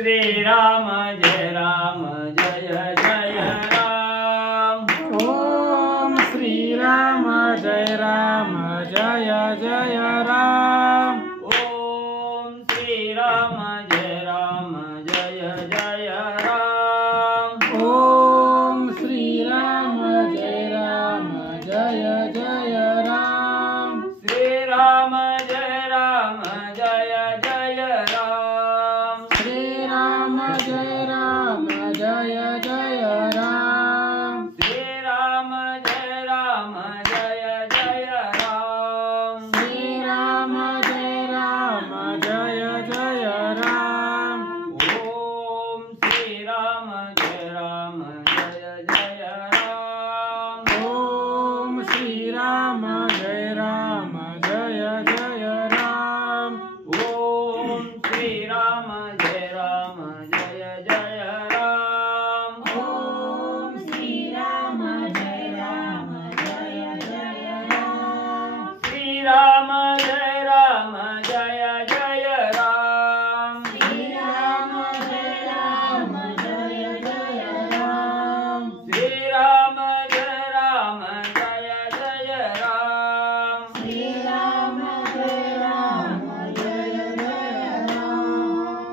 श्री राम जय जय राम। ओम श्री राम जय जय राम। ओम श्री राम जय जय राम। ओम श्री राम जय जय राम। श्री राम जय जय राम। श्री राम जय जय राम। श्री राम जय जय राम। श्री राम जय जय राम। ओम श्री राम जय जय राम। ओम श्री राम जय जय राम। ओम श्री राम जय जय राम। ओम श्री राम जय जय राम। श्री राम जय जय राम। श्री राम जय जय राम। श्री राम जय जय राम। श्री राम जय जय राम।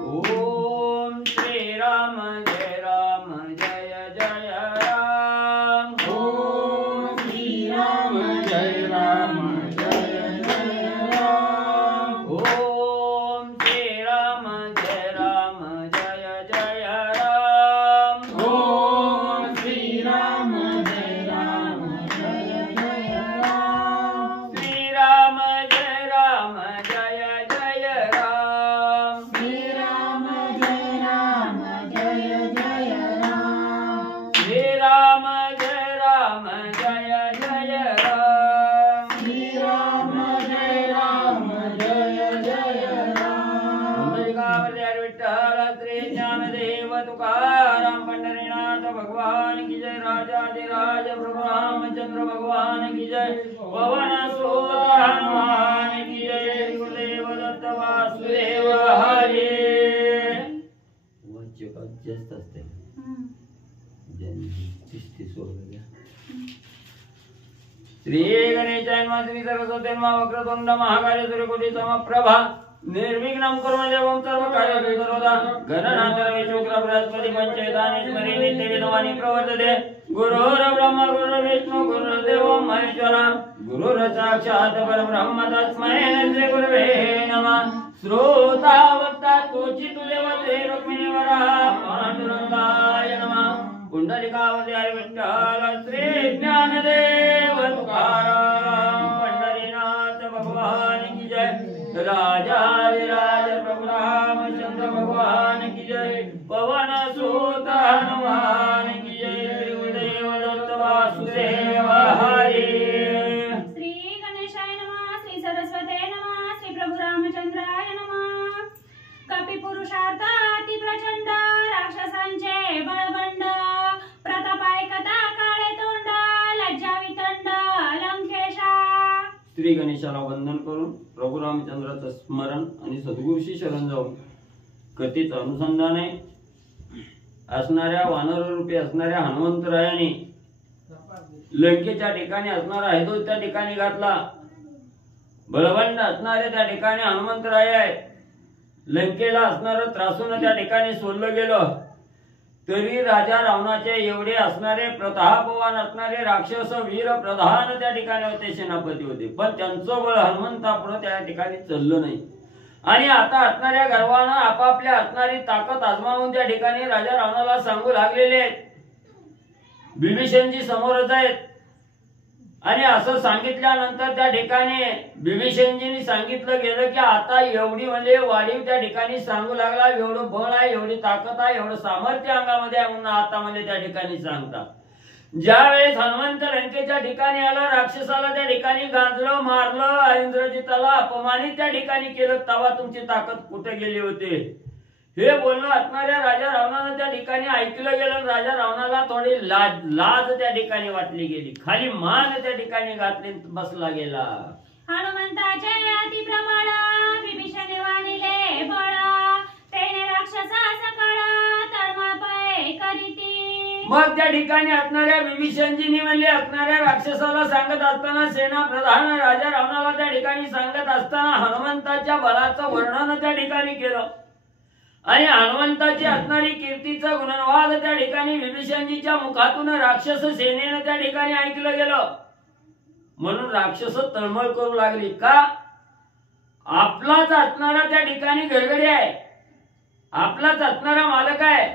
ओम श्री राम जय जय राम। ओम श्री राम जय जय राम। ओम श्री राम जय जय राम। ओम श्री राम जय जय राम। श्री राम जय जय राम। श्री राम जय जय राम। श्री राम जय जय राम। श्री राम जय जय राम। गावल्यार विठ्ठल श्री ज्ञानदेव तुकाराम पंढरीनाथ भगवान की जय। राजाधिराज प्रभु रामचंद्र भगवान की जय। पवन सुत हनुमान की जय। गुरुदेव दत्त वासुदेव हरी। वाच्य का जास्त असते श्री गणेशाय नमः। श्री सरस्वती नमः। वक्रतुंड महाकाय सूर्यकोटि समप्रभा निर्विघ्नं कुरु देवं सर्वकार्येषु सर्वदा। गणनाथ शुक्र बृहस्पति पंचेतानि स्मरे नित्यविधमानि प्रवर्तते। गुरुर्ब्रह्मा गुरुर्विष्णु गुरुर्देवो महेश्वरः। गुरुर् साक्षात् परब्रह्म तस्मै श्री गुरवे नमः। श्रोता वक्ता तोचित देवते रुक्मिणीवरः पांडुरंगाय नमः। कुंडलिकावती हरि विठ्ठल श्री ज्ञानदेव तुकाराम पंढरीनाथ भगवान की जय। राजाधिराज प्रभु रामचंद्र भगवान की जय। पवन सुत हनुमान की जय। श्री गुरुदेव दत्त वासुदेव हरी। श्री गणेशाय नमः। श्री सरस्वते नमः। श्री प्रभु रामचंद्राय नमः। कपि पुरुषार्थ अति प्रचंड राक्षसांचे बळबंड प्रतापाय कथा काळे तोंड लज्जा वितंड लंकेशा। श्री गणेशाला वंदन करून प्रभू रामचंद्राचं स्मरण आणि सद्गुरूशी शरण जाऊन कथेचं अनुसंधान आहे. असणाऱ्या वानर रूपी असणाऱ्या हनुमंतरायाने लंकेच्या ठिकाणी असणारा आहे तो त्या ठिकाणी घातला. बलवंत असणारे त्या ठिकाणी हनुमंतराय आहे. लंकेला असणारं त्रासून त्या ठिकाणी सोडलं गेलं तरी राजा रावणाचे एवढे असणारे प्रतापवान असणारे राक्षस वीर प्रधान त्या ठिकाणी होते, सेनापती होते, पण त्यांचं बळ हनुमंतापुढे त्या ठिकाणी चाललं नाही. आणि आता असणाऱ्या गर्वानं आपापल्या असणारी ताकद आजमावून त्या ठिकाणी राजा रावणाला सांगू लागलेले आहेत. बिभीषणजी समोरच आहेत आणि असं सांगितल्यानंतर त्या ठिकाणी बिभीषणजींनी सांगितलं गेलं की आता एवढी म्हणजे वाढीव त्या ठिकाणी सांगू लागला, एवढं बळ आहे, एवढी ताकद आहे, एवढं सामर्थ्य अंगामध्ये आहे म्हणून आता म्हणजे त्या ठिकाणी सांगता. ज्यावेळेस हनुमंत लंकेच्या ठिकाणी आला, राक्षसाला त्या ठिकाणी गांजलं, मारलं, इंद्रजिताला अपमानित त्या ठिकाणी केलं, तेव्हा तुमची ताकद कुठे गेली होती हे बोलणं असणाऱ्या राजा रावणानं त्या ठिकाणी ऐकलं गेलं. राजा रावणाला थोडी लाज त्या ठिकाणी वाटली गेली, खाली मान त्या ठिकाणी घातली, बसला गेला. हनुमंताचे अति प्रबळ विभीषण वाणिले बळ तेने राक्षसा मग त्या ठिकाणी असणाऱ्या विभीषणजींनी म्हणले असणाऱ्या राक्षसाला सांगत असताना सेना प्रधान राजा रावणाला त्या ठिकाणी सांगत असताना हनुमंताच्या बळाचं वर्णन त्या ठिकाणी केलं आणि हनुमंताची असणारी कीर्तीचा गुणवाद त्या ठिकाणी विभीषणजीच्या मुखातून राक्षस सेनेनं त्या ठिकाणी ऐकलं गेलं. म्हणून राक्षस तळमळ करू लागली. का? आपलाच असणारा त्या ठिकाणी गडगडी आहे, आपलाच असणारा मालक आहे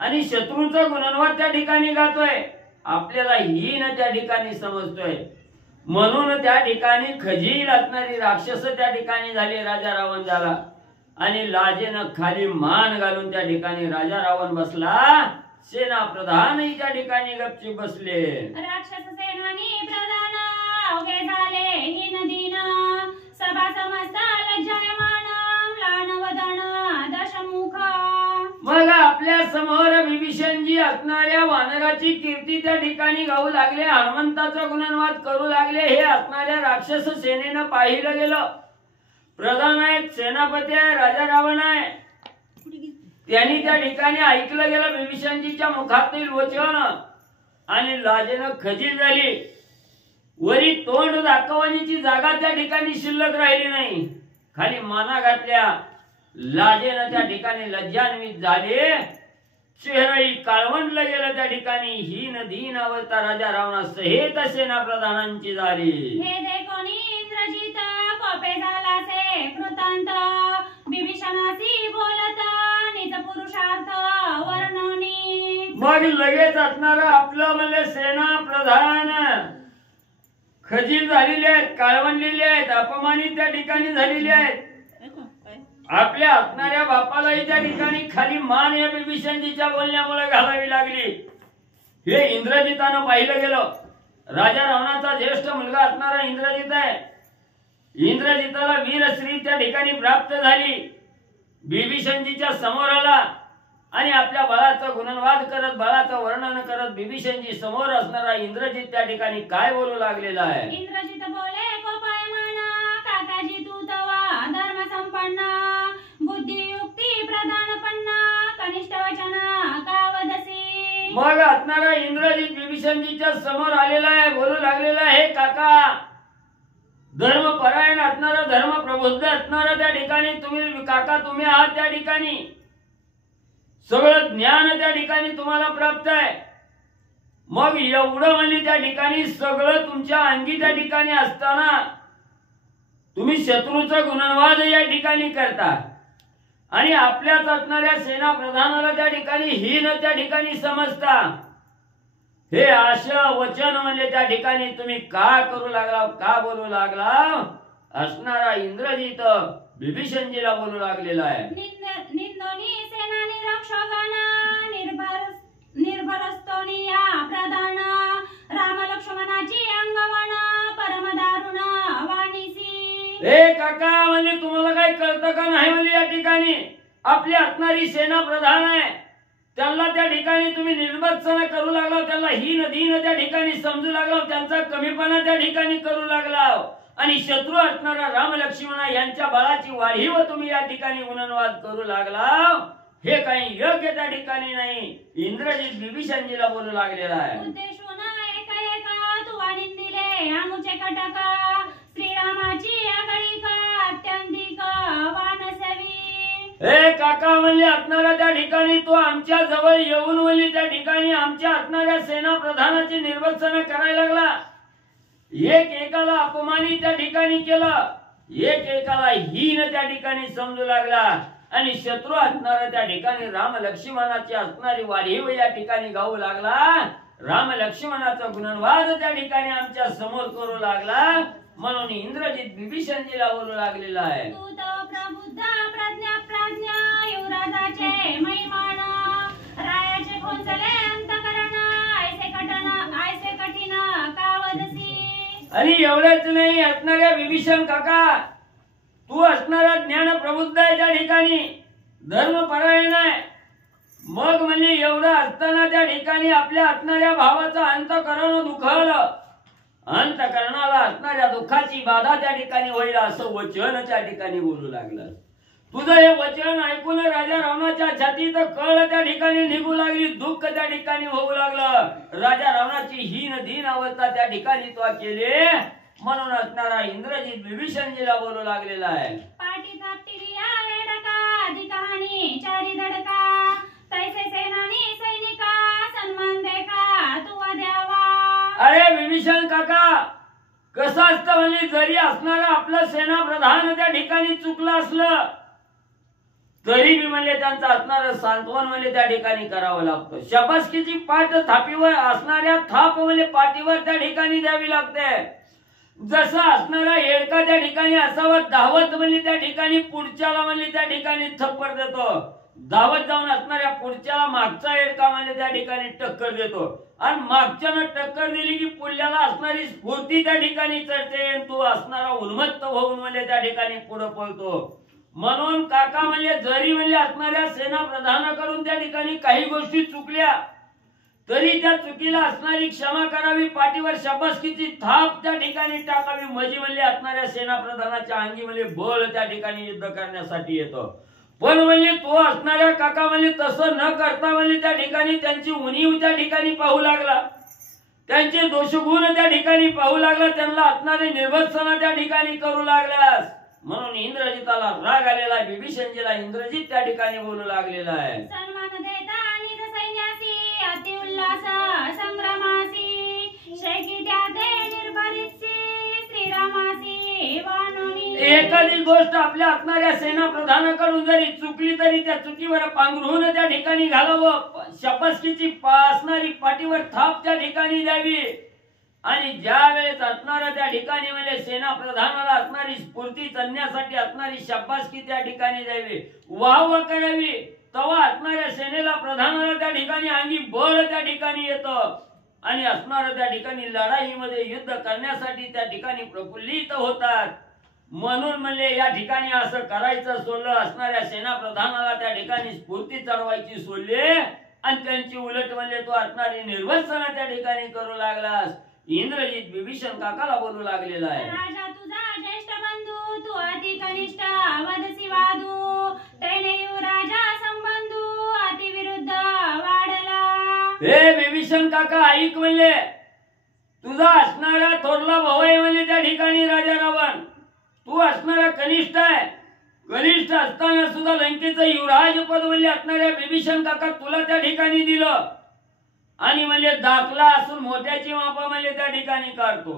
आणि शत्रूचा गुणवाद त्या ठिकाणी गातोय, आपल्याला हीन त्या ठिकाणी समजतोय. म्हणून त्या ठिकाणी खजील असणारी राक्षस त्या ठिकाणी झाली. राजा रावण झाला आणि लाजेनं खाली मान घालून त्या ठिकाणी राजा रावण बसला. सेना प्रधानही त्या ठिकाणी गपचूप बसले. राक्षस सेनानी प्रधान अवघे झाले हीन दीन सभा समस्त लज्जायमान लान वदन दशमुख. मग आपल्या समोर विभीषणजी असणाऱ्या वानराची कीर्ती त्या ठिकाणी गाऊ लागले, हनुमंताचा गुणवाद करू लागले. हे असणाऱ्या राक्षस सेनेनं पाहिलं गेलं. प्रधान आहेत, सेनापती आहे, राजा रावण आहे, त्यांनी त्या ठिकाणी ऐकलं गेलं विभीषणजीच्या मुखातील वचन आणि लाजेनं खजील झाली. वरी तोंड दाखवण्याची जागा त्या ठिकाणी शिल्लक राहिली नाही. खाली माना घातल्या, लाजेनं त्या ठिकाणी लज्जान्वित झाले. चेहराही काळवंडलं गेलं. त्या ठिकाणी हीन दीन अवस्था राजा रावणा सहित सेना प्रधानांची झाली. हे देखोनी इंद्रजित कोपे झालासे कृतांत विभीषणासी बोलत निज पुरुषार्थ वर्णनी. मग लगेच असणारा आपलं म्हणजे सेना प्रधान खजील झालेले आहेत, काळवंडलेले आहेत, अपमानित त्या ठिकाणी झालेले आहेत. आपल्या असणाऱ्या बापालाही त्या ठिकाणी खाली मान या विभीषणजीच्या बोलण्यामुळे घालावी लागली. हे इंद्रजितानं पाहिलं गेलं. राजा रावणाचा ज्येष्ठ मुलगा असणारा इंद्रजित आहे. इंद्रजिताला वीरश्री त्या ठिकाणी प्राप्त झाली. विभीषणजीच्या समोर आला आणि आपल्या बळाचा गुणवाद करत, बळाचं वर्णन करत विभीषणजी समोर असणारा इंद्रजित त्या ठिकाणी काय बोलू लागलेला आहे. इंद्रजित बोले कोपायमान काकाजी तू तवा धर्म संपन्न बुद्धियुक्ती प्रधानपन्न कनिष्ठ वचन कावदसी. मग असणारा इंद्रजित विभीषणजीच्या समोर आलेला आहे, बोलू लागलेला आहे, काका धर्मपरायण असणारा, धर्म प्रबुद्ध असणारा त्या ठिकाणी तुम्ही काका तुम्ही आहात. त्या ठिकाणी सगळं ज्ञान त्या ठिकाणी तुम्हाला प्राप्त आहे. मग एवढं म्हणजे त्या ठिकाणी सगळं तुमच्या अंगी त्या ठिकाणी असताना तुम्ही शत्रूचा गुणवाद या ठिकाणी करता आणि आपल्याच असणाऱ्या सेना प्रधानाला त्या ठिकाणी हीन त्या ठिकाणी समजता. हे आशा वचन म्हणजे त्या ठिकाणी तुम्ही का करू लागला, का बोलू लागला. असणारा इंद्रजित विभीषणजीला बोलू लागलेला आहे. निंदोनी सेना निरक्षगण निर्भरस्तोनी या प्रधान राम लक्ष्मणाची अंगवण परम दारुण वाणीसी. हे काका म्हणजे तुम्हाला काही कळतं का नाही म्हणजे या ठिकाणी आपली असणारी सेना प्रधान आहे, त्यांना त्या ठिकाणी तुम्ही निर्बत्सन करू लागला, त्यांना हीन दीन त्या ठिकाणी समजू लागला, त्यांचा कमीपणा त्या ठिकाणी करू लागला आणि शत्रू असणारा राम लक्ष्मण यांच्या बळाची वाढीव तुम्ही या ठिकाणी गुणवाद करू लागला. हे काही योग्य त्या ठिकाणी नाही. इंद्रजित विभीषणजीला बोलू लागलेला आहे. उद्देशून एक एक तू वाढीन दिले अनुचे कटक श्रीरामाची आगळीक अत्यंतिक वानसवी. हे काका म्हणजे असणारा त्या ठिकाणी तो आमच्या जवळ येऊन वली त्या ठिकाणी आमच्या असणाऱ्या सेना प्रधानाची निर्वचन करायला लागला. एक एकाला अपमानित त्या ठिकाणी केलं, एक एकाला हीन त्या ठिकाणी समजू लागला आणि शत्रू असणारा त्या ठिकाणी राम लक्ष्मणाची असणारी वाढीव या ठिकाणी गाऊ लागला. राम लक्ष्मणाचा गुणवाद त्या ठिकाणी आमच्या समोर करू लागला. म्हणून इंद्रजित विभीषणजीला बोलू लागलेला आहे. तू तो प्रबुद्ध प्रज्ञा प्राज्ञा युवराजाचे महिमान रायाचे खोंचले अंतकरण ऐसे कठीण कावदसी. आणि एवढंच नाही, असणाऱ्या विभीषण काका तू असणारा ज्ञान प्रबुद्ध आहे, त्या ठिकाणी धर्मपरायण आहे. मग म्हणजे एवढं असताना त्या ठिकाणी आपल्या असणाऱ्या भावाचं अंतकरण दुखावलं, अंतकरणाला असणाऱ्या दुःखाची बाधा त्या ठिकाणी होईल असं वचन त्या ठिकाणी बोलू लागलं. तुझं हे वचन ऐकून राजा रावणाच्या छातीत कळ त्या ठिकाणी निघू लागली, दुःख त्या ठिकाणी होऊ लागलं. राजा रावणाची हीन दीन अवस्था त्या ठिकाणी तो केले. म्हणून असणारा इंद्रजित विभीषणजीला बोलू लागलेला आहे. पाटी थापटिली आहे डका अधिकाहानी चारी धडका तैसे सेनानी सैनिका सन्मान देखा तुवा द्यावा. अरे विभीषण काका, कसं असतं म्हणजे जरी असणारा आपलं सेना प्रधान त्या ठिकाणी चुकलं असलं तरी मी म्हणले त्यांचं असणारं सांत्वन म्हणजे त्या ठिकाणी करावं लागतं. शाबासकीची पाठ थापीवर असणाऱ्या थाप म्हणजे पाठीवर त्या ठिकाणी द्यावी लागते. जसं असणारा येडका त्या ठिकाणी असावं धावत म्हणजे त्या ठिकाणी पुढच्याला म्हणजे त्या ठिकाणी थप्पड देतो, धावत जाऊन असणाऱ्या पुढच्याला मागचा येडका म्हणजे त्या ठिकाणी टक्कर देतो आणि मागच्यानं टक्कर दिली की पुढल्याला असणारी स्फूर्ती त्या ठिकाणी चढते. तो असणारा उन्मत्त होऊन म्हणजे त्या ठिकाणी पुढे पळतो. म्हणून काका म्हणजे जरी म्हणजे असणाऱ्या सेना प्रधानाकडून त्या ठिकाणी काही गोष्टी चुकल्या तरी त्या चुकीला असणारी क्षमा करावी, पाठीवर शाबासकीची थाप त्या ठिकाणी टाकावी. म्हणजे म्हणजे असणाऱ्या सेना प्रधानाच्या अंगी म्हणजे बळ त्या ठिकाणी युद्ध करण्यासाठी येतो. पण म्हणजे तो असणाऱ्या काका म्हणजे तसं न करता म्हणजे त्या ठिकाणी त्यांची उणीव त्या ठिकाणी पाहू लागला, त्यांचे दोषगुण त्या ठिकाणी पाहू लागला, त्यांना असणारे निर्भत्सना त्या ठिकाणी करू लागल्यास. म्हणून इंद्रजिताला राग आलेला, विभीषणजीला इंद्रजित त्या ठिकाणी बोलू लागलेला आहे. सन्मान देता निज सैन्यासी अति उल्लास संग्रामासी शैकी त्या दे निर्भरीतसी श्रीरामासी वानोनी. एखादी गोष्ट आपल्या असणाऱ्या सेना प्रधानाकडून जरी चुकली तरी त्या चुकीवर पांघरून त्या ठिकाणी घालावं, शाबासकीची असणारी पाठीवर थाप त्या ठिकाणी द्यावी आणि ज्या वेळेस असणारा त्या ठिकाणी म्हणजे सेना प्रधानाला असणारी स्फूर्ती चढण्यासाठी असणारी शाबासकी त्या ठिकाणी द्यावी, वाहवा करावी, तेव्हा असणाऱ्या सेनेला प्रधानाला त्या ठिकाणी अंगी बळ त्या ठिकाणी येतं आणि असणारा त्या ठिकाणी लढाईमध्ये युद्ध करण्यासाठी त्या ठिकाणी प्रफुल्लित होतात. म्हणून म्हणजे या ठिकाणी असं करायचं सोडलं, असणाऱ्या सेना प्रधानाला त्या ठिकाणी स्फूर्ती चढवायची सोडली आणि त्यांची उलट म्हणजे तो असणारी निर्वसना त्या ठिकाणी करू लागलास. इंद्रजित विभीषण काकाला बोलू लागलेला आहे. राजा तुझा ज्येष्ठ बंधू तू अति कनिष्ठ वदसी वादू तेने राजा संबंधू अति विरुद्ध वाढला. हे विभीषण काका ऐक म्हणले, तुझा असणारा थोरला भाऊ आहे म्हणजे त्या ठिकाणी राजा रावण, तू असणारा कनिष्ठ आहे. कनिष्ठ असताना सुद्धा लंकेचं युवराज पद म्हणजे असणाऱ्या विभीषण काका तुला त्या ठिकाणी दिलं आणि म्हणजे दाखला असून मोठ्याची मापा म्हणजे त्या ठिकाणी काढतो.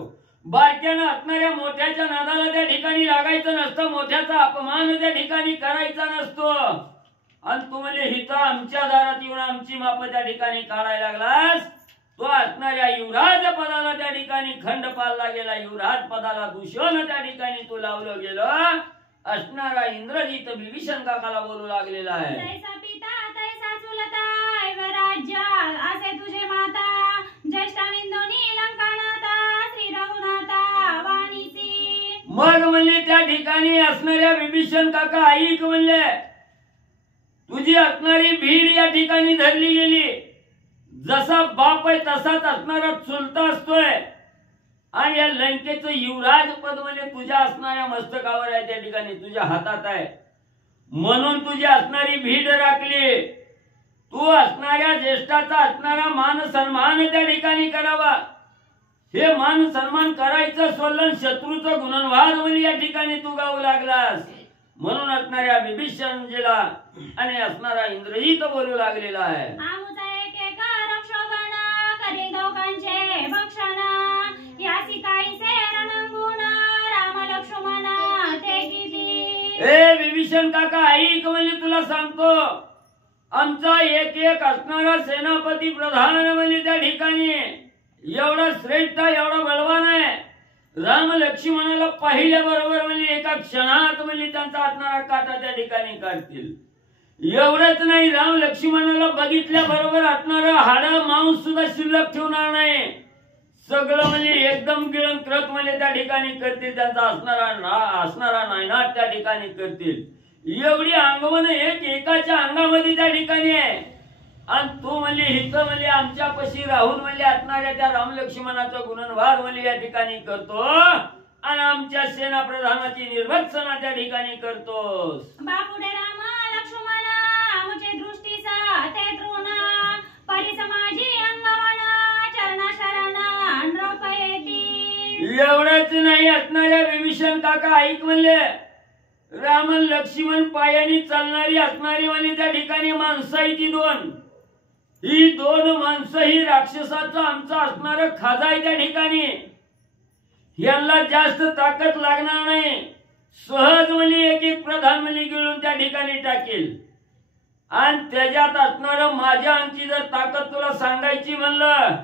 बारक्यानं असणाऱ्या मोठ्याच्या नादाला त्या ठिकाणी लागायचं नसतं, मोठ्याचा अपमान त्या ठिकाणी करायचा नसतो आणि तू म्हणजे हिता आमच्या दारात येऊन आमची माप त्या ठिकाणी काढायला लागलास. तो असणाऱ्या युवराज पदाला त्या ठिकाणी खंड पाळला गेला, युवराज पदाला दूषण त्या ठिकाणी तू लावलं गेलं. असणारा इंद्रजित विभीषण काकाला बोलू लागलेला आहे. तैसा पिता तैसा चुलता एव राज्य असे तुझे माता ज्येष्ठानिंदोनी लंकानाथा श्री रघुनाथा वाणीसी. मग म्हणले त्या ठिकाणी असणाऱ्या विभीषण काका ऐक म्हणले, तुझी असणारी भीड या ठिकाणी धरली गेली. जसा बाप आहे तसाच असणारा चुलता असतोय आणि या लंकेचं युवराज पद म्हणजे तुझ्या असणाऱ्या मस्तकावर आहे, त्या ठिकाणी तुझ्या हातात आहे. म्हणून तुझी असणारी भीड राखली. तू असणाऱ्या ज्येष्ठाचा असणारा मान सन्मान त्या ठिकाणी करावा. हे मान सन्मान करायचं सोडलं, शत्रूचं गुणनवाद म्हणजे या ठिकाणी तू गाऊ लागलास. म्हणून असणाऱ्या विभीषणजीला आणि असणारा इंद्रजित बोलू लागलेला आहे. आमुचा एक एक रक्षोगण करील दोघांचे भक्षण यासी काहीसे रणंगुण राम लक्ष्मण ते किती. ए विभीषण काका ऐक म्हणजे तुला सांगतो, आमचा एक एक असणारा सेनापती प्रधान म्हणजे त्या ठिकाणी एवढा श्रेष्ठ एवढा बलवान आहे. राम लक्ष्मणाला पाहिल्याबरोबर म्हणजे एका क्षणात म्हणजे त्यांचा असणारा काटा त्या ठिकाणी काढतील. एवढंच नाही, राम लक्ष्मणाला बघितल्याबरोबर असणारा हाड मांस सुद्धा शिल्लक ठेवणार नाही. सगळं म्हणजे एकदम गिळंकृत म्हणजे त्या ठिकाणी करतील. त्यांचा असणारा नायनाट त्या ठिकाणी करतील. एवढी अंगवण एक एकाच्या अंगामध्ये त्या ठिकाणी आहे आणि तू म्हणजे हिथं म्हणजे आमच्या पशी राहून म्हणजे असणाऱ्या त्या राम लक्ष्मणाचा गुणनवाद म्हणजे या ठिकाणी करतो. आणि आमच्या सेनाप्रधानाची निर्भत्सना त्या ठिकाणी करतोस. बापुडे राम लक्ष्मण आमचे दृष्टीचा ते तृण परिसमाजी अंगवण चरणा शरण नृपयेती. एवढंच नाही असणाऱ्या विभीषण काका ऐक म्हणले, राम लक्ष्मण पायानी चालणारी असणारी म्हणजे त्या ठिकाणी माणसं आहे ती दोन. ही दोन माणसं ही राक्षसाचं आमचं असणार खाजा आहे त्या ठिकाणी. यांना जास्त ताकद लागणार नाही. सहज म्हणजे एक एक प्रधान म्हणजे गिळून त्या ठिकाणी टाकेल. आणि त्याच्यात असणार माझ्या अंगची जर ताकद तुला सांगायची म्हणलं,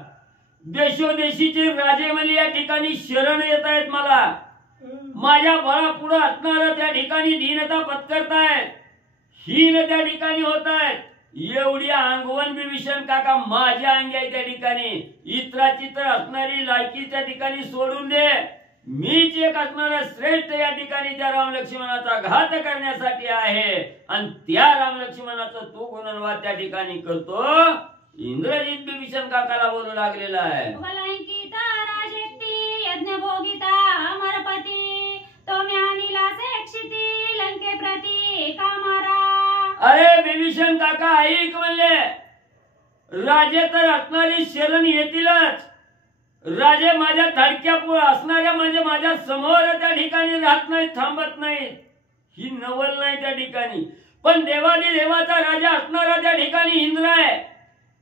देशोदेशीचे राजे म्हणजे या ठिकाणी शरण येत आहेत मला. माझ्या बळापुढे असणार त्या ठिकाणी दीनता पत्करतायत, हीन त्या ठिकाणी होत आहेत. एवढी अंगवन विभीषण काका माझ्या अंगी आहे त्या ठिकाणी. इतराची तर असणारी लायकी त्या ठिकाणी सोडून दे. मीच एक असणारा श्रेष्ठ या ठिकाणी त्या राम लक्ष्मणाचा घात करण्यासाठी आहे. आणि त्या राम लक्ष्मणाचा तू गुणवाद त्या ठिकाणी करतो. इंद्रजित विभीषण काकाला बोलू लागलेला आहे. वलंकिता राजेक्ती यज्ञ भोगिता अमरपती तो म्यानीला सेक्षिती लंके प्रती कामारा. अरे विभीषण काका ऐक म्हणले, राजे तर असणारी शरण येतीलच. राजे माझ्या धडक्या असणाऱ्या म्हणजे माझ्या समोर त्या ठिकाणी राहत नाही, थांबत नाही. ही नवल नाही त्या ठिकाणी. पण देवादी देवाचा राजा असणारा त्या ठिकाणी इंद्र आहे.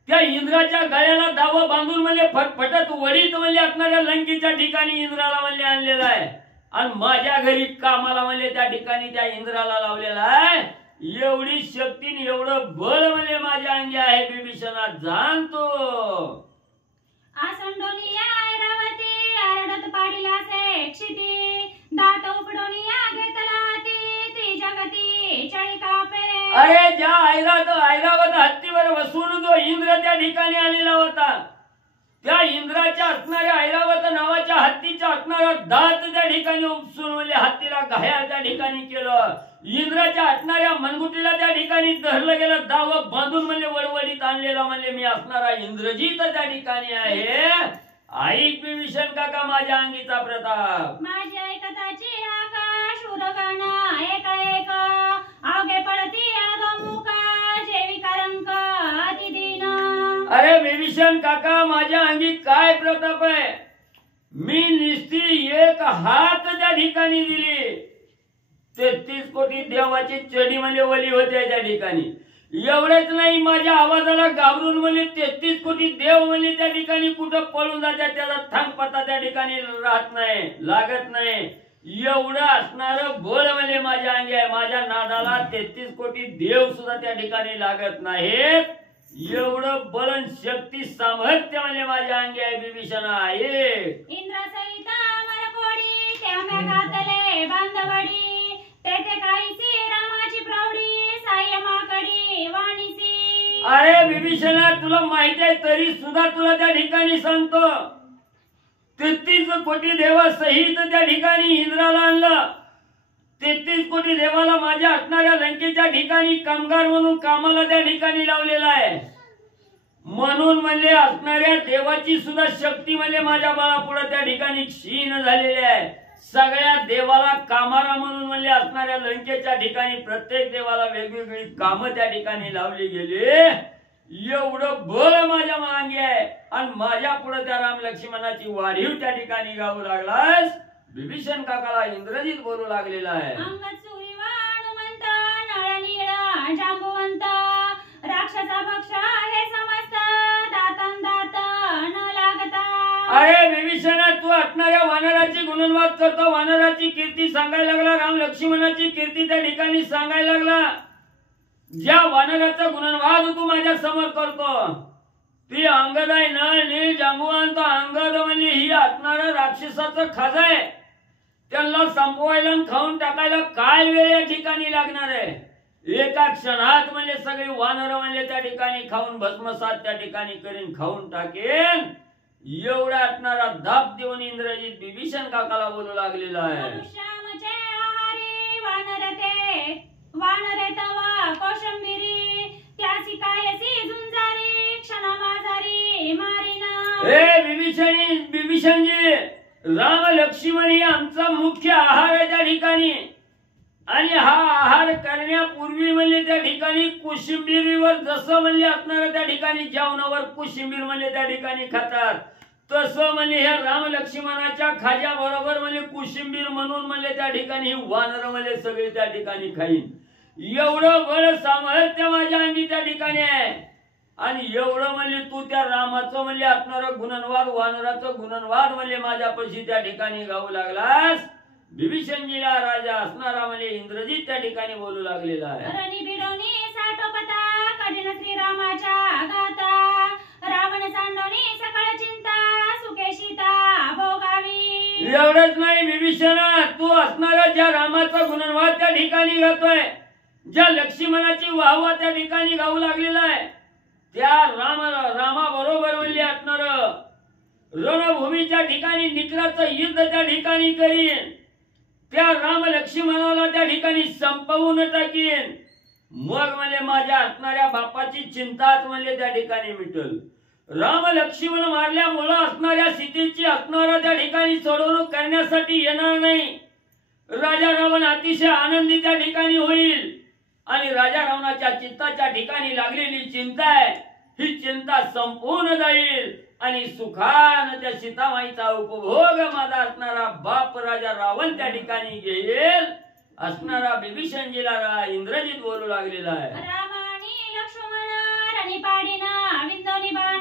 त्या इंद्राच्या गळ्याला दावा बांधून म्हणजे फटफटत वडीत म्हणजे असणाऱ्या लंकेच्या ठिकाणी इंद्राला म्हणजे आणलेला आहे. आणि माझ्या घरी कामाला म्हणजे त्या ठिकाणी त्या इंद्राला लावलेला आहे. एवढी शक्ती एवढं बळ म्हणजे माझ्या अंगी आहे विभीषणा, जाणतो. आसंडोनिया ऐरावती आरडत पाडीला सेक्षिती दात उपडोनिया घेतला हाती त्रिजगती चळी कापे. अरे ज्या ऐरावत हत्तीवर बसून जो इंद्र त्या ठिकाणी आलेला होता, त्या इंद्राच्या असणाऱ्या ऐरावत नावाच्या हत्तीच्या असणारा दात त्या ठिकाणी उपसून म्हणजे हत्तीला घायाळ त्या ठिकाणी केलं. इंद्राच्या असणाऱ्या मनगुटीला त्या ठिकाणी धरलं गेलं, दाव बांधून म्हणजे वळवळीत आणलेला म्हणजे मी असणारा इंद्रजित त्या ठिकाणी आहे. ऐक विभीषण काका माझ्या अंगीचा प्रताप. माझी ऐकताची आकाश उरगण एक एक अवघे पडती अगमुख जेवी करंक अतिदीन. अरे विभीषण काका माझ्या अंगी काय प्रताप आहे. मी निस्ती एक हात त्या ठिकाणी दिली. 33 कोटी देवाची चढी म्हणजे वली होते त्या ठिकाणी. एवढेच नाही, माझ्या आवाजाला घाबरून म्हणजे 33 कोटी देव म्हणजे त्या ठिकाणी कुठं पळून जातात. त्याचा थांग पत्ता त्या ठिकाणी राहत नाही, लागत नाही. एवढं असणार बळ म्हणजे माझ्या अंगी आहे. माझ्या नादाला 33 कोटी देव सुद्धा त्या ठिकाणी लागत नाहीत. एवढं बळन शक्ती सामर्थ्य म्हणजे माझ्या अंगी आहे विभीषणा आहे. इंद्रसहित अमरकोडी त्या घातले बांधवडी तेथे काहीसी रामाची प्रौढी सायमाकडी वाणीसी. अरे विभीषणा तुला माहिती आहे तरी सुद्धा तुला त्या ठिकाणी सांगतो, 33 कोटी देवा सहित त्या ठिकाणी इंद्राला आणलं. 33 कोटी देवाला माझ्या असणाऱ्या लंकेच्या ठिकाणी कामगार म्हणून कामाला त्या ठिकाणी लावलेला आहे. म्हणून म्हणजे असणाऱ्या देवाची सुद्धा शक्ती म्हणजे माझ्या बाळापुढे त्या ठिकाणी क्षीण झालेली आहे. सगळ्या देवाला कामाला म्हणून म्हणजे असणाऱ्या लंकेच्या ठिकाणी प्रत्येक देवाला वेगवेगळी कामं त्या ठिकाणी लावली गेली. एवढं बळ माझ्या मागे आहे. आणि माझ्या पुढे त्या राम लक्ष्मणाची वाढीव त्या ठिकाणी गाऊ लागलास. विभीषण काकाला इंद्रजित बोलू लागलेला आहे. अंगद सुरिवा हनुमंत नळनीळ जांबुवंत राक्षसा भक्ष हे समस्त दातन दात न लागता. अरे विभीषणा तू असणाऱ्या वानराची गुणवाद करतो, वानराची कीर्ती सांगायला लागला, राम लक्ष्मणाची कीर्ती त्या ठिकाणी सांगायला लागला. ज्या वानराचा गुणवाद तू माझ्या समोर करतो ती अंगद आहे. नळ नीळ जांबुवंत अंगद म्हणजे ही असणारा राक्षसाचं खाज आहे. त्यांना संपवायला खाऊन टाकायला काय वेळ या ठिकाणी लागणार आहे. एका क्षणात म्हणजे सगळी वानर म्हणजे त्या ठिकाणी खाऊन भस्मसात त्या ठिकाणी करीन, खाऊन टाकेन. एवढा असणारा दाब देऊन इंद्रजित विभीषण काकाला बोलू लागलेला आहे. मनुष्यामचे आहारी वानरे तवा कोशंबिरी त्यासी कायसी झुंजारी क्षणा माझारी मारिना. ए विभीषणजी राम लक्ष्मण हे आमचा मुख्य आहार आहे त्या ठिकाणी. आणि हा आहार करण्यापूर्वी म्हणजे त्या ठिकाणी कोशिंबिरीवर जसं म्हणजे असणार त्या ठिकाणी जेवणावर कोशिंबीर म्हणजे त्या ठिकाणी खातात, तसं म्हणजे ह्या राम लक्ष्मणाच्या खाज्या बरोबर म्हणजे कोशिंबीर म्हणून म्हणजे त्या ठिकाणी वानर म्हणजे सगळे त्या ठिकाणी खाईन. एवढं बळ सामर्थ्य माझ्या अंगी त्या ठिकाणी आहे. आणि एवढं म्हणजे तू त्या रामाचं म्हणजे असणार गुणनवाद वानराचं गुणनवाद म्हणजे माझ्यापाशी त्या ठिकाणी गाऊ लागलास. विभीषणजीला राजा असणारा म्हणजे इंद्रजित त्या ठिकाणी बोलू लागलेला आहे. रणी बिडोनी साठोपता कठीण श्रीरामाच्या गाता, रावण सांडोनी सकळ चिंता सुखे सीता भोगावी. एवढंच नाही विभीषण, तू असणारा ज्या रामाचा गुणनवाद त्या ठिकाणी गातोय, ज्या लक्ष्मणाची वाहवा त्या ठिकाणी गाऊ लागलेला आहे, त्या रामा बरोबर म्हणजे असणार रणभूमीच्या ठिकाणी निकराचं युद्ध त्या ठिकाणी करीन. त्या राम लक्ष्मणाला त्या ठिकाणी संपवून टाकीन. मग म्हणजे माझ्या असणाऱ्या बापाची चिंताच म्हणजे त्या ठिकाणी मिटल. राम लक्ष्मण मारल्यामुळं असणाऱ्या सीतेची असणारा त्या ठिकाणी सोडवणूक करण्यासाठी येणार नाही. राजा रावण अतिशय आनंदी त्या ठिकाणी होईल. आणि राजा रावणाच्या चित्ताच्या ठिकाणी लागलेली चिंता आहे, ही चिंता संपून जाईल. आणि सुखान त्या सीतामाईचा उपभोग माझा असणारा बाप राजा रावण त्या ठिकाणी घेईल. असणारा विभीषणजीला इंद्रजित बोलू लागलेला आहे. राम आणि लक्ष्मण रणी पाडीना विंदोनी बाण,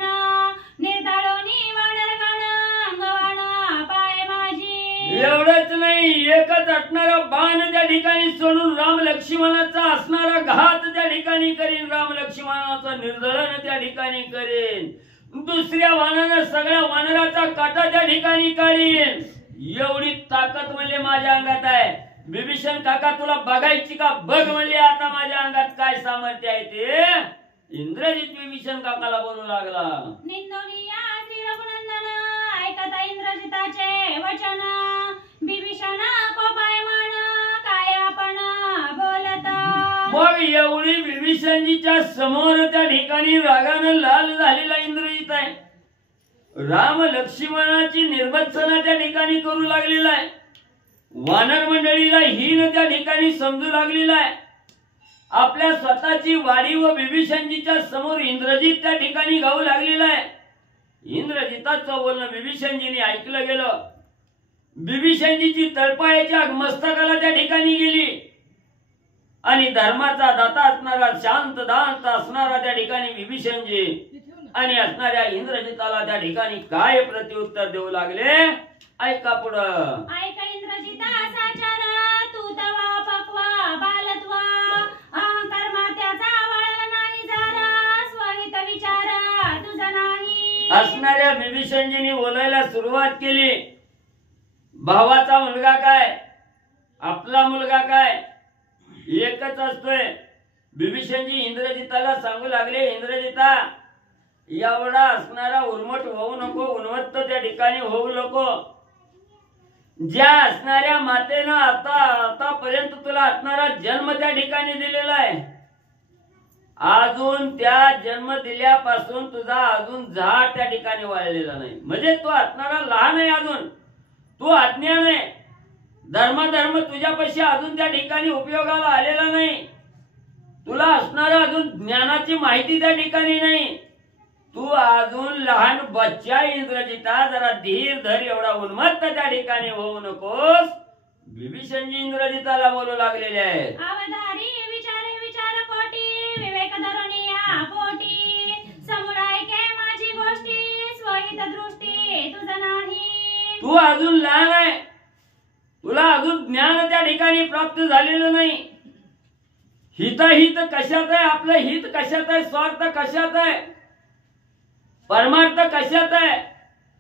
निर्दाळोनी वानर गण अंगवाण पाय माझी. एवढंच नाही, एकच असणारा बाण त्या ठिकाणी सोडून राम लक्ष्मणाचा असणारा घात त्या ठिकाणी करीन. राम लक्ष्मणाचं निर्दळन त्या ठिकाणी करेन. दुसऱ्या वानरानं सगळ्या वानराचा काटा त्या ठिकाणी काढीन. एवढी ताकद म्हणजे माझ्या अंगात आहे. विभीषण काका तुला बघायची का? बघ म्हणजे आता माझ्या अंगात काय सामर्थ्य आहे ते. इंद्रजित विभीषण काकाला बोलू लागला. निंदोनिया श्री रघुनंदन ऐकता इंद्रजिताचे वचन, विभीषण कोपायमान काय आपण बोलता. मग एवढी विभीषणजीच्या समोर त्या ठिकाणी रागानं लाल झालेला इंद्रजित आहे. राम लक्ष्मणाची निर्भत्सना त्या ठिकाणी करू लागलेला आहे. वानर मंडळीला हीन त्या ठिकाणी समजू लागलेला आहे. आपल्या स्वतःची वाडी व विभीषणजीच्या समोर इंद्रजित त्या ठिकाणी गाऊ लागलेला आहे. इंद्रजिताचं बोलणं विभीषणजीने ऐकलं गेलं. विभीषणजीची तळपायाच्या मस्तकाला त्या ठिकाणी गेली. आणि धर्माचा दाता असणारा शांत दांत असणारा त्या ठिकाणी विभीषणजी आणि असणाऱ्या इंद्रजिताला त्या ठिकाणी काय प्रत्युत्तर देऊ लागले ऐका पुढं. ऐका इंद्रजिता साचार तू तवा पक्वा बालत्व, अहंकार मात्याचा वळला नाही जरा, स्वहित विचार तुझा नाही. असणाऱ्या विभीषणजीने बोलायला सुरुवात केली. भावाचा मुलगा काय, आपला मुलगा काय, एकच असतोय. विभीषणजी इंद्रजिताला सांगू लागले, इंद्रजिता एवढा असणारा उर्मट होऊ नको, उन्मत्त त्या ठिकाणी होऊ नको. ज्या असणाऱ्या मातेनं आतापर्यंत तुला असणारा जन्म त्या ठिकाणी दिलेला आहे, अजून त्या जन्म दिल्यापासून तुझा अजून झाड त्या ठिकाणी वाळलेला नाही. म्हणजे तू असणारा लहान आहे, अजून तू अज्ञान आहे. धर्म तुझ्यापाशी अजून त्या ठिकाणी उपयोगाला आलेला नाही. तुला असणारा अजून ज्ञानाची माहिती त्या ठिकाणी नाही. तू अजून लहान बच्चा इंद्रजिता, जरा धीर धर, एवढा उन्मत्त त्या ठिकाणी होऊ नकोस. विभीषणजी इंद्रजिताला बोलू लागलेले आहेत. अवधारी विचारे विचार कोटी, विवेक धरुनी या पोटी, समुदाय के माझी गोष्टी, स्वहित दृष्टी तुझा नाही. तू अजून लहान आहे, तुला अजून ज्ञान त्या ठिकाणी प्राप्त झालेलं नाही. हित कशात आहे, आपलं हित कशात आहे, स्वार्थ कशात आहे, परमार्थ कशात आहे.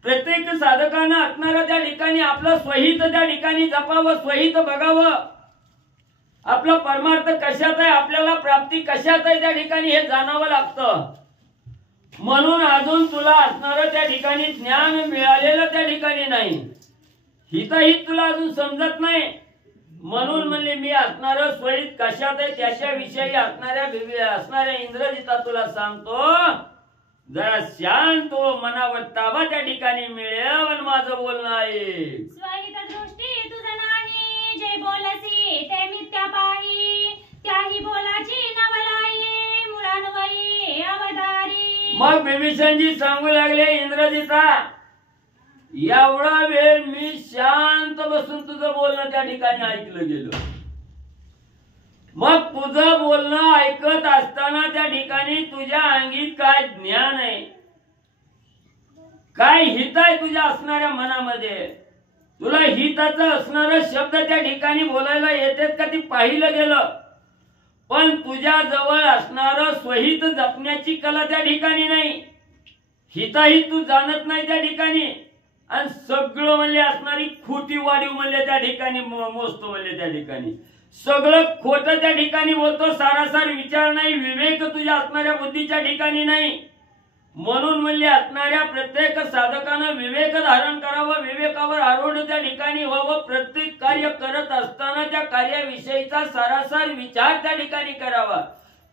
प्रत्येक साधकांना असणारा त्या ठिकाणी आपलं स्वहित त्या ठिकाणी जपावं, स्वहित बघावं. आपला परमार्थ कशात आहे, आपल्याला प्राप्ती कशात आहे त्या ठिकाणी हे जाणावं लागतं. म्हणून अजून तुला असणारं त्या ठिकाणी ज्ञान मिळालेलं त्या ठिकाणी नाही. हित तुला अजून समजत नाही. म्हणून म्हणले मी असणार स्वहित कशात आहे त्याच्याविषयी असणाऱ्या इंद्रजिता तुला सांगतो. जरा शांत हो, मनावर ताबा त्या ठिकाणी मिळेल आणि माझं बोलणं आहे. स्वहित दृष्टी तुझ नाही, जे बोलसी ते मिथ्या पाही, त्याही बोलाची नवलाई, मुळान्वयी अवतारी. मग बिभीषणजी सांगू लागले, इंद्रजिता एवढा वेळ मी शांत बसून तुझं बोलणं त्या ठिकाणी ऐकलं गेलं. मग तुझं बोलणं ऐकत असताना त्या ठिकाणी तुझ्या अंगी काय ज्ञान आहे, काय हित आहे तुझ्या असणाऱ्या मनामध्ये, तुला हिताचं असणारं शब्द त्या ठिकाणी बोलायला येतात का ती पाहिलं गेलं. पण तुझ्या जवळ असणारं स्वहित जपण्याची कला त्या ठिकाणी नाही, हिताही तू जाणत नाही त्या ठिकाणी, आणि सगळं म्हणले असणारी खोटी वाढीव म्हणले त्या ठिकाणी मोजतो म्हणले त्या ठिकाणी, सगळं खोटं त्या ठिकाणी बोलतो, सारासार विचार नाही, विवेक तुझ्या असणाऱ्या बुद्धीच्या ठिकाणी नाही. म्हणून म्हणले असणाऱ्या प्रत्येक साधकानं विवेक धारण करावं, विवेकावर आरूढ त्या ठिकाणी व्हावं, प्रत्येक कार्य करत असताना त्या कार्याविषयीचा सारासार विचार त्या ठिकाणी करावा.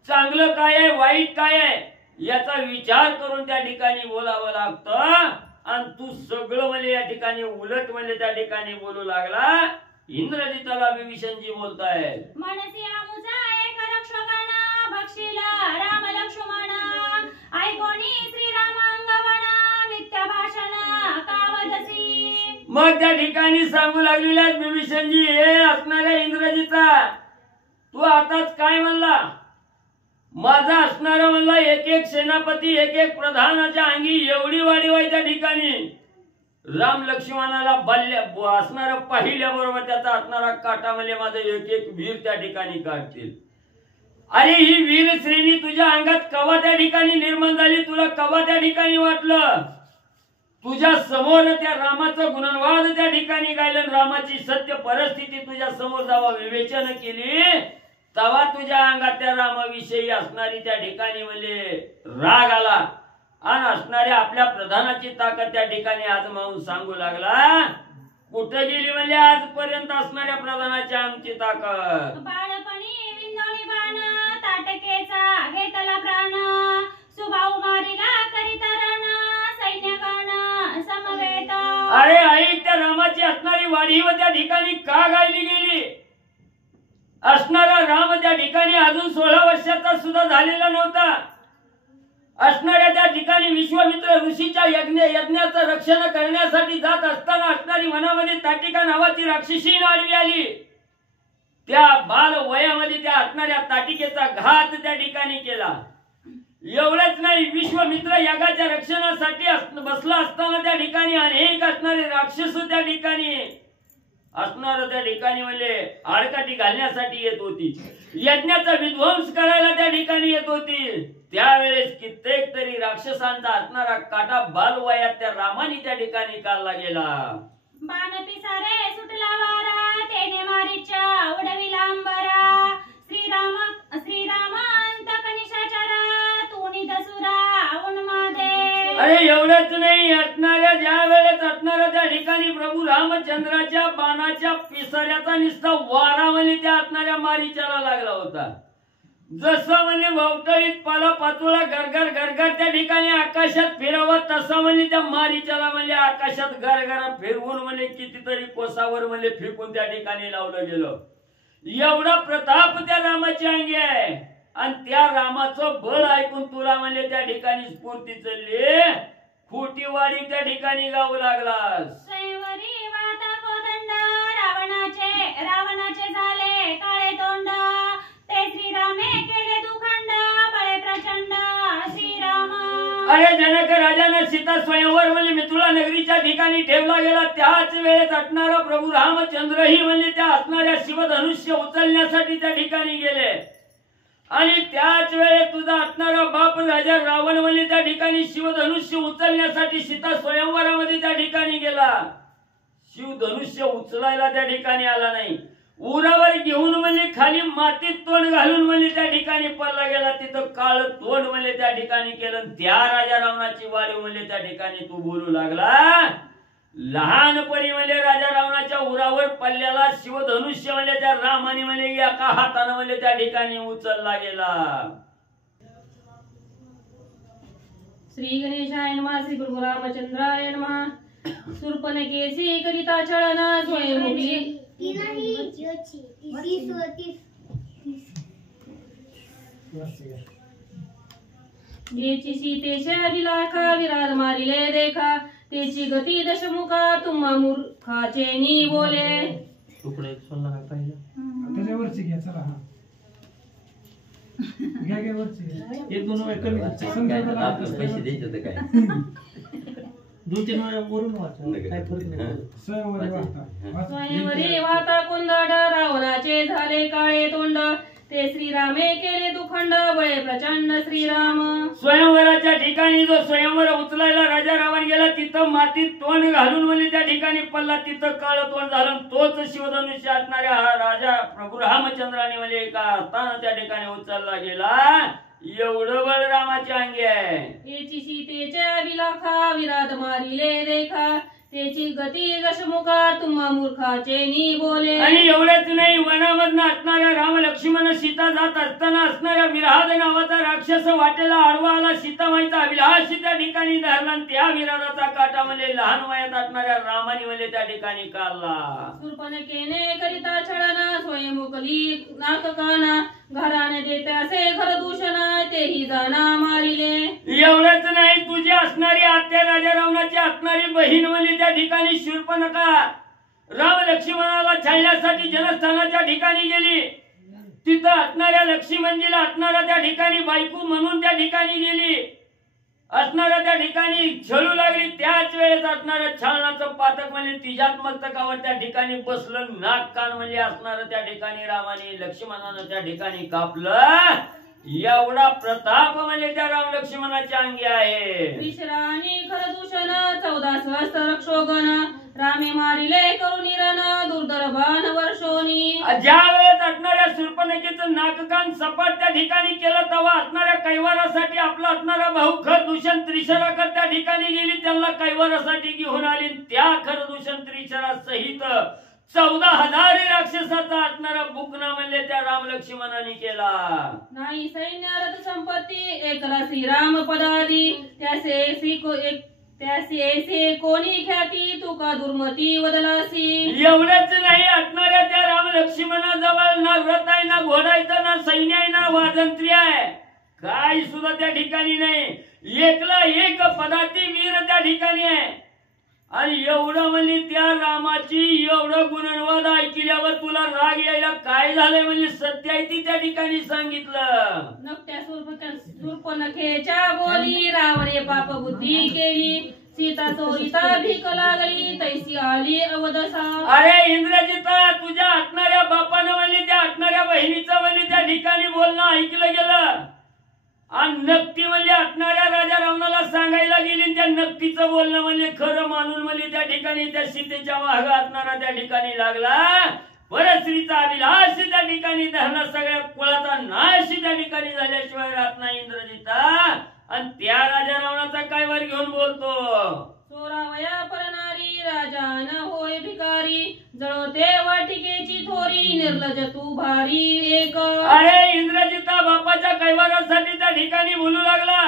चांगलं काय आहे, वाईट काय आहे याचा विचार करून त्या ठिकाणी बोलावं लागतं. आणि तू सगळं म्हणजे या ठिकाणी उलट म्हणजे त्या ठिकाणी बोलू लागला. इंद्रजिताला बिभीषणजी बोलताय, मनसी आमुचा एक रक्षगण, भक्षिला राम लक्ष्मण, ऐकोनी श्रीराम अंगवण, मिथ्या भाषण कावदसी. मग त्या ठिकाणी सांगू लागलेल्या बिभीषणजी, हे असणाऱ्या इंद्रजिता तू आताच काय म्हणला, माझा असणारा म्हणला एक एक सेनापती एक एक प्रधानाच्या अंगी एवढी वाढीव आहे त्या ठिकाणी, राम लक्ष्मणाला बल्ल्या असणारा पाहिल्याबरोबर त्याचा असणारा काटा म्हणजे माझं एक एक वीर त्या ठिकाणी काढतील. अरे ही वीर श्रेणी तुझ्या अंगात कवा त्या ठिकाणी निर्माण झाली, तुला कवा त्या ठिकाणी वाटलं, तुझ्या समोर त्या रामाचं गुणवाद त्या ठिकाणी गायलं, रामाची सत्य परिस्थिती तुझ्या समोर जेव्हा विवेचन केली तेव्हा तुझ्या अंगात त्या रामाविषयी असणारी त्या ठिकाणी म्हणजे राग आला, आणि असणाऱ्या आपल्या प्रधानाची ताकद त्या ठिकाणी आजमावून सांगू लागला. कुठे गेली म्हणजे आजपर्यंत असणाऱ्या प्रधानाची आमची ताकद. बाळपणी विंदोणी बाण, ताटकेचा घेतला प्राण, सुभाऊ मारिला करीत रण, सैन्यगण समवेत. अरे आई, त्या रामाची असणारी वाढी व त्या ठिकाणी का गायली गेली, असणारा राम त्या ठिकाणी अजून 16 वर्षाचा सुद्धा झालेला नव्हता. असणाऱ्या त्या ठिकाणी विश्वामित्र ऋषीच्या यज्ञाचं रक्षण करण्यासाठी जात असताना असणारी मनामध्ये ताटिका नावाची राक्षसी आडवी आली. त्या बाल वयामध्ये त्या असणाऱ्या ताटिकेचा घात त्या ठिकाणी केला. एवढंच नाही, विश्वामित्र यागाच्या रक्षणासाठी बसला असताना त्या ठिकाणी अनेक असणारे राक्षस त्या ठिकाणी असणार त्या ठिकाणी म्हणजे आडकाठी घालण्यासाठी येत होती, यज्ञाचा विध्वंस करायला त्या ठिकाणी येत होती. त्यावेळेस कित्येक तरी राक्षसांचा असणारा काटा बालवयात त्या रामाने त्या ठिकाणी काढला गेला. बाण पिसारे सुटला वारा, तेने मारीच्या उडविला अंबरा, श्रीराम अंतक निशाचरा, तूनी दसुरा उन्मादे. अरे एवढंच नाही, असणाऱ्या ज्या वेळेस असणाऱ्या त्या ठिकाणी प्रभू रामचंद्राच्या बाणाच्या पिसाऱ्याचा निस्ता वारा म्हणजे त्या असणाऱ्या मारीच्याला लागला होता. जसं म्हणजे ववटळीत पाला पाचोळा गरगर गरगर त्या ठिकाणी आकाशात फिरावं, तसं म्हणजे त्या मारीच्याला म्हणजे आकाशात गरगर फिरवून म्हणजे कितीतरी कोसावर म्हणजे फेकून त्या ठिकाणी लावलं गेलं. एवढा प्रताप त्या रामाच्या अंगी आहे, आणि त्या रामाचं बळ ऐकून तुला म्हणजे त्या ठिकाणी स्फूर्ती चलली, खोटीवाडी त्या ठिकाणी गाऊ लागलास. स्वयंवरी वाता कोदंड, रावणाचे झाले काळे तोंड, ते श्रीरामे केले दुखंड, बळे प्रचंड श्रीराम. अरे जनक राजाने सीता स्वयंवर म्हणजे मिथिला नगरीच्या ठिकाणी ठेवला गेला. त्याच वेळेस असणारा प्रभू रामचंद्रही म्हणजे त्या असणाऱ्या शिवधनुष्य उचलण्यासाठी त्या ठिकाणी गेले, आणि त्याच वेळेस तुझा असणारा बाप राजा रावण म्हणजे त्या ठिकाणी शिवधनुष्य उचलण्यासाठी सीता स्वयंवरामध्ये त्या ठिकाणी गेला. शिवधनुष्य उचलायला त्या ठिकाणी आला नाही, उरावर घेऊन म्हणजे खाली मातीत तोंड घालून म्हणजे त्या ठिकाणी पडला गेला. तिथं काळ तोंड म्हणजे त्या ठिकाणी केलं. त्या राजा रावणाची वाढीव म्हणजे त्या ठिकाणी तू बोलू लागला. लहानपणी म्हणजे राजा रावणाच्या उरावर पडलेला शिवधनुष्य म्हणजे त्या रामाने म्हणजे एका हाताने म्हणजे त्या ठिकाणी उचलला गेला. श्री गणेशाय नमः. श्री प्रभु रामचंद्राय नमः. शूर्पणखेची करिता छळना स्वयंमुखी याची सीतेच्या विलाखा विराज मारिले देखा. त्याची गती दशमुखा तुम्हा मूर्खाचे नी बोले. तुकडे सोडला काय पाहिजे त्याच्यावरची घ्या चला. हा घ्या वरची घ्या. एक दोन वेळ कमी पैसे द्यायचे तर काय दोन तीन वेळा वरून वाचा काय फरक नाही. स्वयंवरी वार्ता. स्वयंवरी वाता कुंदड रावणाचे झाले काळे तोंड. ते श्रीरामे केले दुखंड बळे प्रचंड श्रीराम. स्वयंवराच्या ठिकाणी जो स्वयंवर उचलायला राजा रावण गेला तिथं मातीत तोंड घालून म्हणजे त्या ठिकाणी पडला. तिथं काळ तोंड झालं. तोच शिवधनुष्य असणाऱ्या हा राजा प्रभू रामचंद्राने म्हणजे एका हातानं त्या ठिकाणी उचलला गेला. एवढं बळ रामाची अंगी आहे. याची सीतेच्या विलाखा विराट मारिले देखा. त्याची गती दशमुखा तुम्हा मूर्खाचे नी बोले. आणि एवढंच नाही, वनामधनं असणाऱ्या राम लक्ष्मण सीता जात असताना असणाऱ्या विराध नावाचा राक्षस वाटेला आडवा आला. सीतामाईचा अभिलाष त्या ठिकाणी धरला. त्या विराधाचा काटा म्हणजे लहान वयात असणाऱ्या रामाने म्हणजे त्या ठिकाणी काढला. शूर्पणखेने करिता छळना स्वयंमुखली नाक काना. घराने देते असे खर दूषण तेही जाना मारिले. एवढंच नाही, तुझी असणारी आत्या राजा रावणाची असणारी बहीण म्हणजे त्या ठिकाणी शूर्पणखा राम लक्ष्मणाला छळण्यासाठी जनस्थानाच्या ठिकाणी गेली. तिथं असणाऱ्या लक्ष्मणजीला असणारा त्या ठिकाणी बायको म्हणून त्या ठिकाणी गेली. असणाऱ्या त्या ठिकाणी छळू लागली. त्याच वेळेस असणाऱ्या छळणाचं पातक म्हणजे तिच्याच मस्तकावर त्या ठिकाणी बसलं. नाक कान म्हणजे असणार त्या ठिकाणी रामाने लक्ष्मणानं त्या ठिकाणी कापलं. एवढा प्रताप म्हणजे त्या राम लक्ष्मणाच्या अंगी आहे. विश्रानी खर दूषण 14 सहस्त्र रक्षोगण. रामे मारिले करुणीरण दुर्धर बाण वर्षोनी. ज्या वेळेस असणाऱ्या शूर्पणखेचं नाककान सपाट त्या ठिकाणी केलं तेव्हा असणाऱ्या कैवारासाठी आपला असणारा भाऊ खरदूषण त्रिशराकर त्या ठिकाणी गेली. त्यांना कैवारासाठी घेऊन आली. त्या खरदूषण त्रिशरा सहित 14,000 राक्षसाचा असणारा बुकना म्हणजे त्या राम लक्ष्मणाने केला. नाही सैन्य रथ संपत्ती एकला श्रीराम पदादी. त्यासे कोणी ख्याती तुका दुर्मती वदलासी. एवढंच नाही, असणाऱ्या त्या राम लक्ष्मणाजवळ ना रथ आहे, ना घोडा आहे, ना सैन्य आहे, ना वाजंत्री आहे, काय सुद्धा त्या ठिकाणी नाही. एकला एक पदाती वीर त्या ठिकाणी आहे. आणि एवढं म्हणजे त्या रामाची एवढं गुणवाद ऐकल्यावर तुला राग यायला काय झालंय म्हणजे सत्य आहे ती त्या ठिकाणी सांगितलं. नकट्या शूर्पणखेच्या बोली रावणे पाप बुद्धी केली. सीता चोरीता भीक लागली तैसी आली अवदसा. अरे इंद्रजिता, तुझ्या असणाऱ्या बापानं म्हणजे त्या असणाऱ्या बहिणीचं म्हणजे त्या ठिकाणी बोलणं ऐकलं गेलं. आणि नक्की म्हणजे असणाऱ्या राजा रावणाला सांगायला गेली. त्या नक्कीचं बोलणं म्हणजे खरं मानून म्हणजे त्या ठिकाणी त्या सीतेच्या माग असणारा त्या ठिकाणी लागला. परस्त्रीचा अभिलाष त्या ठिकाणी धरला. सगळ्या कुळाचा नाश त्या ठिकाणी झाल्याशिवाय राहत नाही इंद्रजिता. आणि त्या राजा रावणाचा काय वर घेऊन बोलतो. चोरावया परनारी राजान होय भिकारी. जळवते वाटिकेची थोरी निर्लज तू भारी एक. अरे इंद्रजिता, बापाच्या कैवारासाठी त्या ठिकाणी बोलू लागला.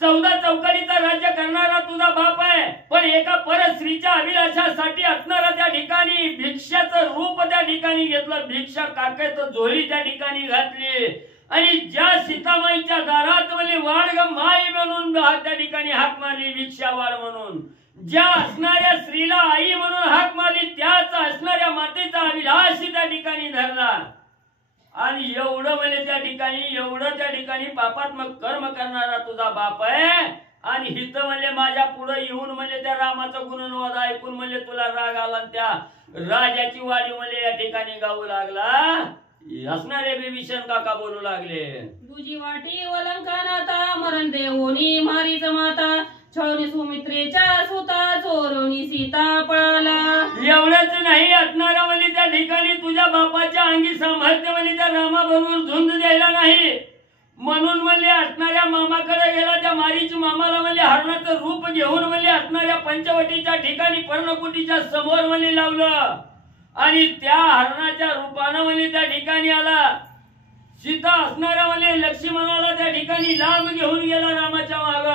14 चौकडीचा राज्य करणारा तुझा बाप आहे, पण एका परस्त्रीच्या अभिलाषासाठी असणारा त्या ठिकाणी भिक्षाचं रूप त्या ठिकाणी घेतलं. भिक्षा काकेत झोळी त्या ठिकाणी घातली. आणि ज्या सीतामाईच्या दारात म्हणजे वाढ माई म्हणून त्या ठिकाणी हाक मारली, भिक्षा वाढ म्हणून. ज्या असणाऱ्या स्त्रीला आई म्हणून हाक मारली, त्याच असणाऱ्या मातेचा अभिलाष त्या ठिकाणी धरला. आणि एवढं म्हणजे त्या ठिकाणी एवढं त्या ठिकाणी पापात्मक कर्म करणारा तुझा बाप आहे. आणि हित म्हणजे माझ्या पुढे येऊन म्हणजे त्या रामाचं गुणवाद ऐकून म्हणजे तुला राग आला. त्या राजाची वाडी म्हणजे या ठिकाणी गाऊ लागला. असणारे विभीषण काका बोलू लागले. तुझी वाटी वलंकानाता मरण देवोनी मारीच माता. छळणी सुमित्रेच्या सुता चोरवणी सीता पळाला. एवढंच नाही, असणारा म्हणजे त्या ठिकाणी तुझ्या बापाच्या अंगी सामर्थ्य म्हणजे त्या रामाबरोबर झुंज द्यायला नाही म्हणून म्हणजे असणाऱ्या मामाकडे गेला. त्या मारीच्या मामाला म्हणजे हरणाचं रूप घेऊन म्हणजे असणाऱ्या पंचवटीच्या ठिकाणी पर्णकुटीच्या समोर म्हणजे लावलं. आणि त्या हरणाच्या रूपानं म्हणजे त्या ठिकाणी आला. सीता असणारा म्हणजे लक्ष्मणाला त्या ठिकाणी लांब घेऊन गेला रामाच्या माग.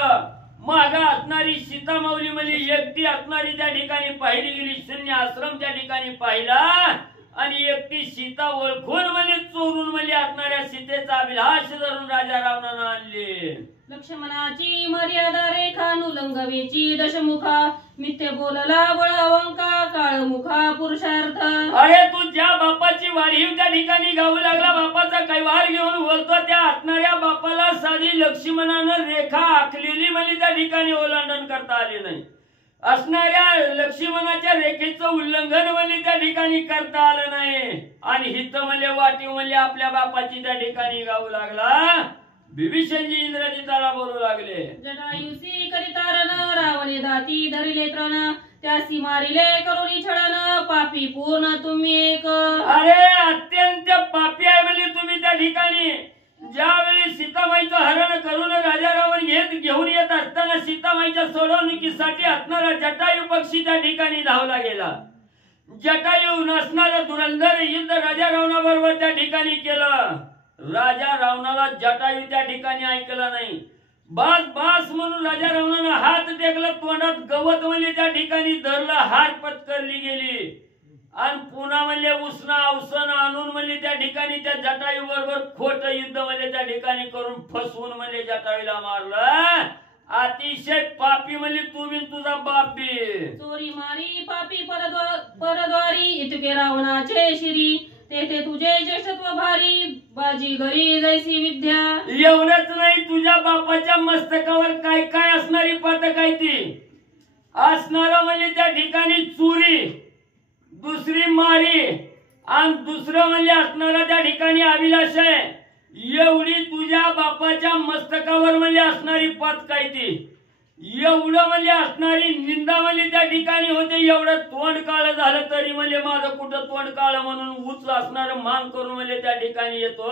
मागा असणारी सीतामाऊली म्हणजे एकटी असणारी त्या ठिकाणी पाहिली गेली, शून्य आश्रम त्या ठिकाणी पाहिला आणि एकटी सीता ओळखून म्हणजे चोरून म्हणजे असणाऱ्या सीतेचा अभिलाष धरून राजा रावणानं आणले. लक्ष्मणाची मर्यादा रेखा नुलंगवेची दशमुखा मिथ्य बोलला बळवंका काळमुखा पुरुषार्थ. अरे तू ज्या बापाची वाढीव त्या ठिकाणी गाऊ लागला, बापाचा कैवार घेऊन बोलतो, त्या असणाऱ्या बापाला साधी लक्ष्मणानं रेखा आखलेली म्हणजे त्या ठिकाणी ओलांडन करता आले नाही. असणाऱ्या लक्ष्मणाच्या रेखेचं उल्लंघन म्हणजे त्या ठिकाणी करता आलं नाही. आणि हित म्हणजे वाटीव म्हणजे आपल्या बापाची त्या ठिकाणी गाऊ लागला. बिभीषणजी इंद्रजिताला बोलू लागले. जटायुसी करितारण रावणे दाती धरिले तृण त्यासी मारिले करोनी छळन पापी पूर्ण तुम्ही एक. अरे अत्यंत पापी आहे म्हणजे तुम्ही त्या ठिकाणी. ज्यावेळी सीतामाईचं हरण करून राजा रावण घेऊन येत असताना सीतामाईच्या सोडवणुकीसाठी असणारा जटायू पक्षी त्या ठिकाणी धावला गेला. जटायू नसणारं धुरंधर युद्ध राजा रावणाबरोबर त्या ठिकाणी केलं. राजा रावणाला जटायू त्या ठिकाणी ऐकला नाही. बास बास म्हणून राजा रावणानं हात टेकला, तोंडात गवत म्हणजे त्या ठिकाणी धरलं, हार पत्करली गेली. आणि पुन्हा म्हणजे उसना अवसन आणून म्हणजे त्या ठिकाणी त्या जटायू बरोबर खोट युद्ध म्हणजे त्या ठिकाणी करून फसवून म्हणजे जटायूला मारलं. अतिशय पापी म्हणजे तुम्ही तुझा बाप बी. चोरी मारी पापी परद्वारी इतके रावणाचे शिरी तेथे तुझे ज्येष्ठत्व भारी बाजी घरी जैसी विद्या. एवढंच नाही, तुझ्या बापाच्या मस्तकावर काय काय असणारी पदक आहे ती. असणार म्हणजे त्या ठिकाणी चोरी, दुसरी मारी आणि दुसरं म्हणजे असणारा त्या ठिकाणी अभिलाष आहे. एवढी तुझ्या बापाच्या मस्तकावर म्हणजे असणारी पदक आहे ती. एवढं म्हणजे असणारी निंदा म्हणजे त्या ठिकाणी होते. एवढं तोंड काळ झालं तरी म्हणजे माझं कुठं तोंड काळ म्हणून उच असणार मान करून म्हणजे त्या ठिकाणी येतो.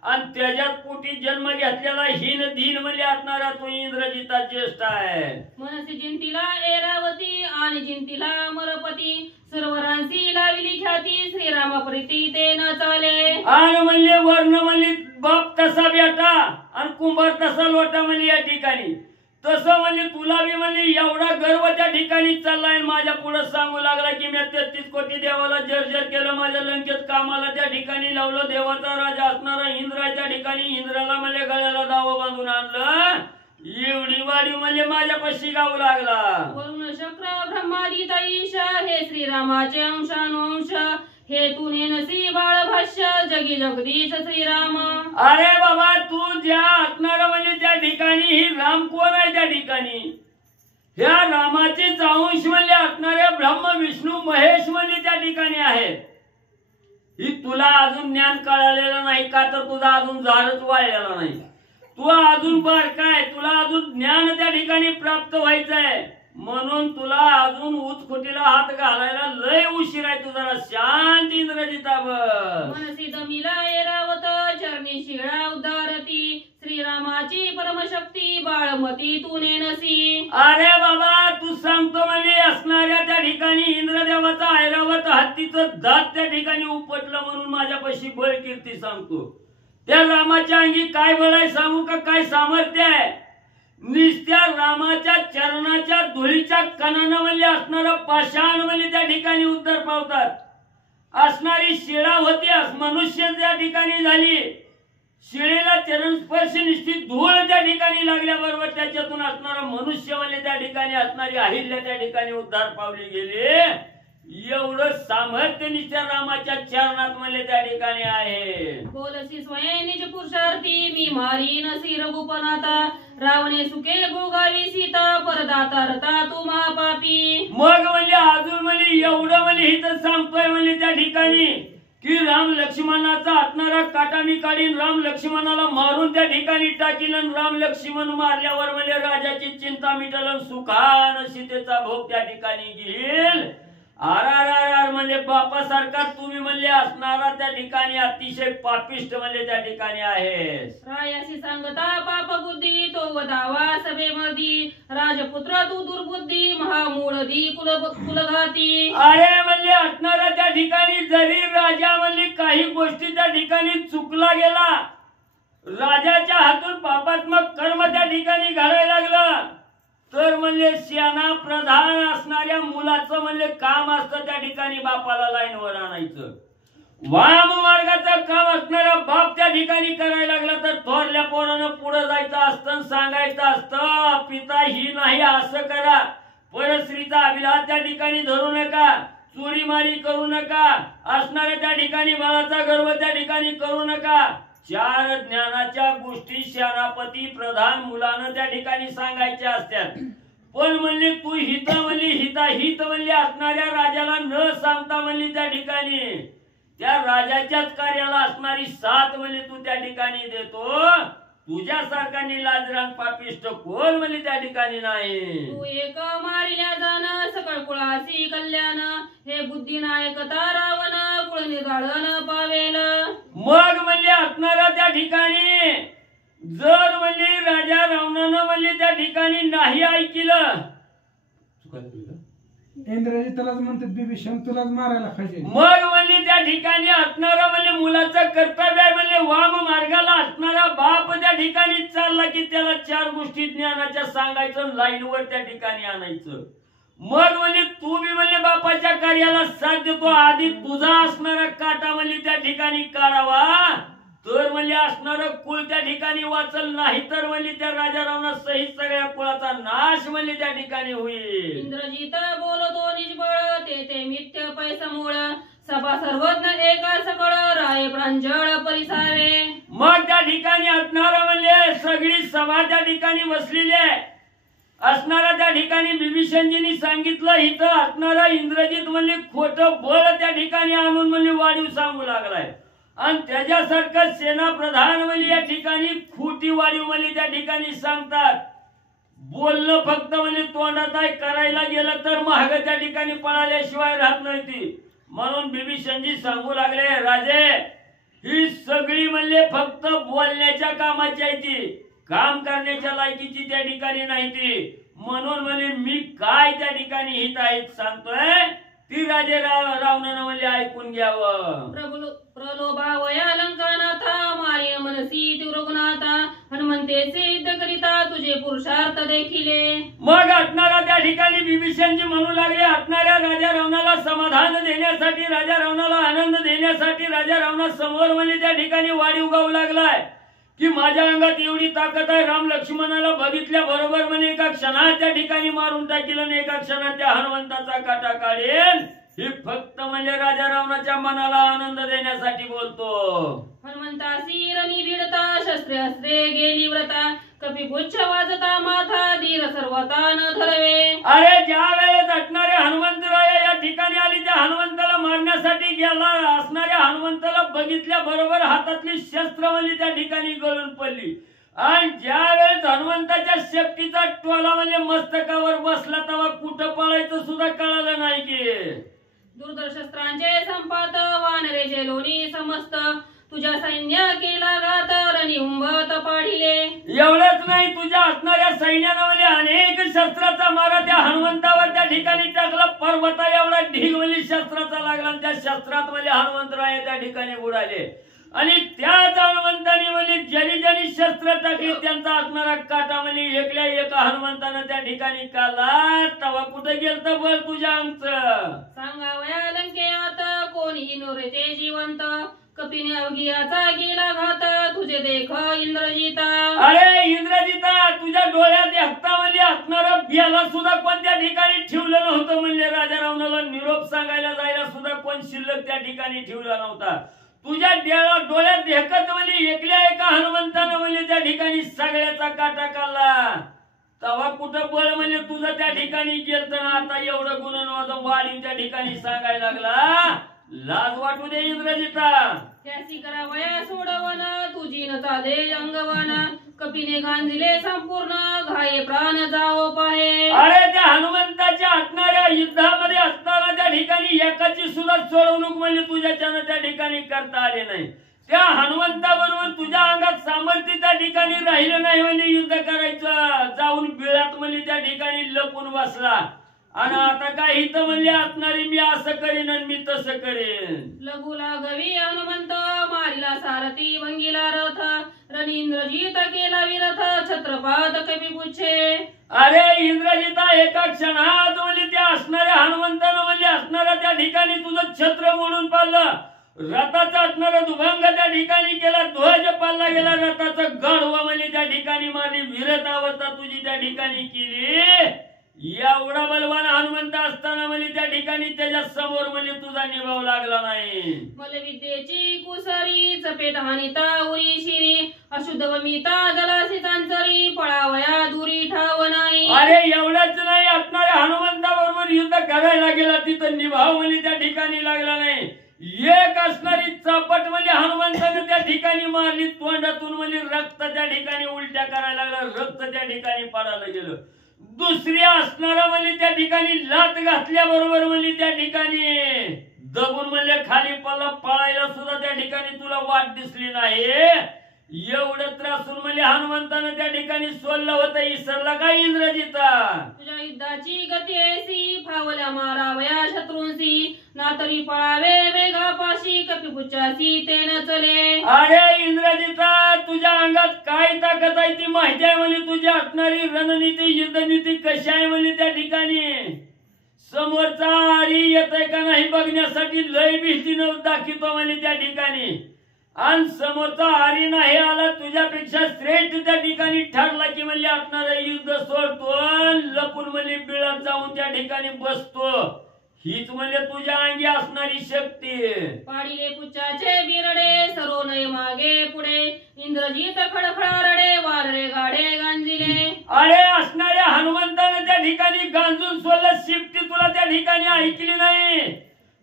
आणि त्याच्यात पोटी जन्म घेतलेला हीन दीन म्हणजे असणारा तो इंद्रजिता ज्येष्ठ आहे. मनसी जिंतीला ऐरावती आणि जिंतीला मरपती सर्वरांसी लाविली ख्याती श्रीरामा प्रीती ते न चाले. आणि म्हणले वर्ण म्हणजे बाप तसा बेटा आणि कुंभार तसा लोटा म्हणजे या ठिकाणी. तसं म्हणजे तुला बी म्हणजे एवढा गर्व त्या ठिकाणी चाललाय. माझ्या पुढे सांगू लागला की मी 33 कोटी देवाला जर्जर केलं, माझ्या लंकेत कामाला त्या ठिकाणी लावलं. देवाचा राजा असणारा इंद्र आहे त्या ठिकाणी. इंद्राला म्हणजे गळ्याला दाव बांधून आणलं. एवढी वाढीव म्हणजे माझ्यापाशी गाऊ लागला. वरुण शक्र ब्रह्मादित ईश हे श्रीरामाचे अंशानुंश हे तू नेनसी बाळ भाष्य जगी जगदीश श्रीराम. अरे बाबा तू ज्या असणार म्हणजे त्या ठिकाणी ही राम कोण आहे त्या ठिकाणी. ह्या रामाचे अंश म्हणजे असणारे ब्रह्म विष्णू महेश म्हणजे त्या ठिकाणी आहे. ही तुला अजून ज्ञान कळालेलं नाही का, तर तुझा अजून झाडच वाळलेला नाही. तू अजून बारकाय, तुला अजून ज्ञान त्या ठिकाणी प्राप्त व्हायचंय. म्हणून तुला अजून उचखुटीला हात घालायला लय उशीर आहे. तू जरा शांत इंद्रजिता बस. मनसी दमिला ऐरावत चरणी शिळा उदारती श्रीरामाची परमशक्ती बाळमती तू नेनसी. अरे बाबा तू सांगतो म्हणजे असणाऱ्या त्या ठिकाणी इंद्रदेवाचा ऐरावत हत्तीचं दात त्या ठिकाणी उपटलं म्हणून माझ्यापाशी बळ कीर्ती सांगतो. त्या रामाच्या अंगी काय बळ आहे सांगू का, काय सामर्थ्य आहे. निस्त्या रामाच्या चरणाच्या धुळीच्या कणानं म्हणजे असणारा पाषाण म्हणजे त्या ठिकाणी उद्धार पावतात. असणारी शिळा होती मनुष्य त्या ठिकाणी झाली. शिळेला चरण स्पर्श निश्चित धूळ त्या ठिकाणी लागल्याबरोबर त्याच्यातून असणारा मनुष्य म्हणजे त्या ठिकाणी असणारी अहिल्या त्या ठिकाणी उद्धार पावली गेली. एवढं सामर्थ्य नित्या रामाच्या चरणात म्हणजे त्या ठिकाणी आहे. बोलसी स्वयं निज पुरुषार्थी मी मारी नसी रघुपनाता रावणे सुखे भोगावी सीता परदाता रता तू महापापी. मग म्हणजे अजून म्हणजे एवढं म्हणजे इथं सांगतोय म्हणजे त्या ठिकाणी की राम लक्ष्मणाचा असणारा काटा मी काढीन, राम लक्ष्मणाला मारून त्या ठिकाणी टाकीन. राम लक्ष्मण मारल्यावर म्हणजे राजाची चिंता मिटल, सुखान सीतेचा भोग त्या ठिकाणी घेईल. आर म्हणजे बापासारखा तुम्ही म्हणजे असणारा त्या ठिकाणी अतिशय पापिष्ट म्हणजे त्या ठिकाणी आहेस. रायाशी सांगता पाप बुद्धी तो वदावा सभेमधी राजपुत्र तू दुर्बुद्धी महामूळदी कुलघाती. अरे म्हणजे असणारा त्या ठिकाणी जरी राजा म्हणजे काही गोष्टी त्या ठिकाणी चुकला गेला, राजाच्या हातून पापात्मक कर्म त्या ठिकाणी घडायला लागलं, तर म्हणले सेना प्रधान असणाऱ्या मुलाचं म्हणले काम असतं त्या ठिकाणी बापाला लाईनवर आणायचं. वाम मार्गाचं काम असणारा बाप त्या ठिकाणी करायला लागला तर थोरल्या पोरानं पुढे जायचं असतं, सांगायचं असतं पिता ही नाही असं करा, परस्त्रीचा अभिलाष त्या ठिकाणी धरू नका, चोरीमारी करू नका, असणाऱ्या त्या ठिकाणी बाळाचा गर्भ त्या ठिकाणी करू नका. 4 ज्ञानाच्या गोष्टी सेनापती प्रधान मुलानं त्या ठिकाणी सांगायच्या असतात. पण म्हणली तू हित म्हणली हित म्हणली असणाऱ्या राजाला न सांगता म्हणली त्या ठिकाणी त्या राजाच्याच कार्याला असणारी साथ म्हणली तू त्या ठिकाणी देतो. तुझ्यासारखा लाजरान पापिष्ट कोण म्हणली त्या ठिकाणी नाही. तू एक मारिल्या जाण सकळ कुळासी कल्याण, हे बुद्धी नायक रावण कुळ निराळन पावेल. मग म्हणले असणारा त्या ठिकाणी जर म्हणली राजा रावणानं म्हणली त्या ठिकाणी नाही ऐकलं, इंद्रजितालाच म्हणतात बिभीषण तुलाच मारायला पाहिजे. मग म्हणली त्या ठिकाणी असणारा म्हणले मुलाचं कर्तव्य आहे म्हणले वाम मार्गाला असणारा बाप त्या ठिकाणी चालला की त्याला 4 गोष्टी ज्ञानाच्या सांगायचं, लाईनवर त्या ठिकाणी आणायचं. मग म्हणले तू बी म्हणले बापाच्या कार्याला साथ देतो, आधी तुझा असणारा काटा म्हणले त्या ठिकाणी काढावा, तर म्हणले असणार कुळ त्या ठिकाणी वाचल, नाही तर म्हणले त्या राजा रावणा सहित सगळ्या कुळाचा नाश म्हणले त्या ठिकाणी होईल. इंद्रजित बोलतो निष्बळ ते मिथ्य पैसमूळ, सभा सर्वज्ञ एका सकळ राय प्रांजळ परिसावे. मग त्या ठिकाणी असणार म्हणले सगळी सभा त्या ठिकाणी बसलेली आहे. असणारा त्या ठिकाणी बिभीषणजींनी सांगितलं इथं असणारा इंद्रजित म्हणले खोटं बळ त्या ठिकाणी आणून म्हणले वाढीव सांगू लागलाय आणि त्याच्यासारखं सेना प्रधान म्हणजे या ठिकाणी खोटी वाढीव म्हणजे त्या ठिकाणी सांगतात. बोलणं फक्त म्हणजे तोंडात आहे, करायला गेलं तर महाग त्या ठिकाणी पळाल्याशिवाय राहत नाही ती. म्हणून बिभीषणजी सांगू लागले राजे ही सगळी म्हणले फक्त बोलण्याच्या कामाची आहे, ती काम करण्याच्या लायकीची त्या ठिकाणी नाही ती. म्हणून म्हणजे मी काय त्या ठिकाणी हित आहेत सांगतोय ती राजे रावणानं म्हणजे ऐकून घ्यावं. प्रलोभावया लंकानाथा मारिन मनसी तीव्र गुणाता, हनुमंते सिद्ध करिता तुझे पुरुषार्थ देखिले. मग असणारा त्या ठिकाणी बिभीषणजी म्हणू लागले असणाऱ्या राजा रावणाला समाधान देण्यासाठी, राजा रावणाला आनंद देण्यासाठी राजा रावणा समोर म्हणजे त्या ठिकाणी वाढीव गाऊ लागलाय की माझ्या अंगात एवढी ताकद आहे, राम लक्ष्मणाला बघितल्या बरोबर म्हणे एका क्षणात त्या ठिकाणी मारून टाकील आणि एका क्षणात त्या हनुमंताचा काटा काढेल. हे फक्त म्हणजे राजा रावणाच्या मनाला आनंद देण्यासाठी बोलतो. हनुमंतासी रणी भिडता शस्त्रे अस्त्रे गेली व्रता, कपिपुच्छ वाजता माथा धीर सर्वता न धरवे. अरे ज्या वेळेस असणारे हनुमंतराय या ठिकाणी आली त्या हनुमंताला मारण्यासाठी गेला असणाऱ्या हनुमंताला बघितल्या बरोबर हातातली शस्त्र म्हणजे त्या ठिकाणी गळून पडली आणि ज्या वेळेस हनुमंताच्या शेपटीचा टोला म्हणजे मस्तकावर बसला तेव्हा कुठं पळायचं सुद्धा कळालं नाही की दुर्धर शस्त्रांचे संपात वानरे जेलोनी समस्त, तुझ्या सैन्य केला घात रणी उंबत पाढिले. एवढंच नाही तुझ्या असणाऱ्या सैन्यानं म्हणजे अनेक शस्त्राचा मारा त्या हनुमंतावर त्या ठिकाणी टाकला. पर्वता एवढा ढीग म्हणजे शस्त्राचा लागला आणि त्या शस्त्रात म्हणजे हनुमंतराय त्या ठिकाणी बुडाले आणि त्याच हनुमंताने म्हणजे ज्यांनी शस्त्र टाकली त्यांचा असणारा काटा म्हणजे एकल्या एका हनुमंतानं त्या ठिकाणी काढला. तवा कुठं गेलत बळ तुझ्या अंगचं. सांगावया लंकेत कोणी नोरेचे जिवंत, कपिने अवघियाचा गेला घात तुझे देख इंद्रजिता. अरे इंद्रजिता तुझ्या डोळ्यात हत्ता म्हणजे असणारा बियाला सुद्धा कोण त्या ठिकाणी ठेवलं नव्हतं. म्हणजे राजा रावणाला निरोप सांगायला जायला सुद्धा कोण शिल्लक त्या ठिकाणी ठेवला नव्हता. तुझ्या डोळ्यात देखत म्हणजे एकल्या एका हनुमंतानं म्हणजे त्या ठिकाणी सगळ्याचा काटा काढला. तवा कुठं बळ म्हणजे तुझं त्या ठिकाणी गेलत ना. आता एवढं गुणवादम वाढीव त्या ठिकाणी सांगायला लागला. लाज वाटू दे इंद्रजिता. त्यासी करावया सोडवन तुझी न चाले अंगवन, कपिने गांजिले संपूर्ण घाये प्राण जाओ पाहे. अरे त्या हनुमंताच्या असणाऱ्या युद्धामध्ये असताना त्या ठिकाणी एकाची सुद्धा सोडवणूक म्हणजे तुझ्याच्यानं त्या ठिकाणी करता आले नाही. त्या हनुमंताबरोबर तुझ्या अंगात सामर्थ्य त्या ठिकाणी राहिलं नाही म्हणजे युद्ध करायचं. जाऊन बिळात म्हणजे त्या ठिकाणी लपून बसला आणि आता काय इथं म्हणजे असणारी मी असं करीन आणि मी तसं करेन. लघु लागवी हनुमंत मारिला सारथी भंगीला रथ, रणी इंद्रजित केला विरथ छत्रपात कपी पुच्छे. अरे इंद्रजिता एका क्षणात म्हणजे त्या असणाऱ्या हनुमंतानं म्हणजे असणाऱ्या त्या ठिकाणी तुझं छत्र मोडून पाडलं, रथाचा असणारा दुभंग त्या ठिकाणी केला, ध्वज पाडला गेला, रथाचं गाढवा म्हणजे त्या ठिकाणी मारली, विरत अवस्था तुझी त्या ठिकाणी केली. एवढा बलवान हनुमंत असताना म्हणजे त्या ठिकाणी त्याच्या समोर म्हणजे तुझा निभाव लागला नाही. मलविद्येची कुसरी चपेट हानिता उरी शिरी अशुद्ध वमिता जलासी चांचरी पळावया दुरी ठाव नाही. अरे एवढंच नाही, असणाऱ्या हनुमंताबरोबर युद्ध करायला गेला, तिथं निभाव म्हणजे त्या ठिकाणी लागला नाही. एक असणारी चापट म्हणजे हनुमंताने त्या ठिकाणी मारली, तोंडातून म्हणजे रक्त त्या ठिकाणी उलट्या करायला लागला, रक्त त्या ठिकाणी पडायला गेलं. दुसरी असणारा म्हणजे त्या ठिकाणी लात घातल्याबरोबर म्हणजे त्या ठिकाणी दबून म्हणजे खाली पळायला सुद्धा त्या ठिकाणी तुला वाट दिसली नाही. एवढं त्रासून म्हणजे हनुमंतानं त्या ठिकाणी सोडलं होतं. इसरला काय इंद्रजिता? तुझ्या युद्धाची गती ऐसी फावल्या मारावया शत्रूंसी ना तरी पळावे वेगापाशी कपिपुच्छासी ते न चले. अरे इंद्रजिता तुझ्या अंगात काय ताकद आहे ती माहिती आहे म्हणजे तुझी असणारी रणनीती युद्धनीती कशी आहे म्हणजे त्या ठिकाणी समोरचा आरी येतय का नाही बघण्यासाठी लय भीतीनं दाखवतो म्हणजे त्या ठिकाणी. आणि समोरचा आरी नाही आला तुझ्यापेक्षा श्रेष्ठ त्या ठिकाणी ठरला की म्हणजे असणारं युद्ध सोडतो, लपून म्हणजे बिळात जाऊन त्या ठिकाणी बसतो. हीच म्हणजे तुझ्या अंगी असणारी शक्ती. पाडिले पुच्छाचे बिरडे सरो नये मागे पुढे इंद्रजित खडखडा रडे वाररे गाडे गांजिले. अरे असणाऱ्या हनुमंताने त्या ठिकाणी गांजून सोडलं, शिफ्टी तुला त्या ठिकाणी ऐकली नाही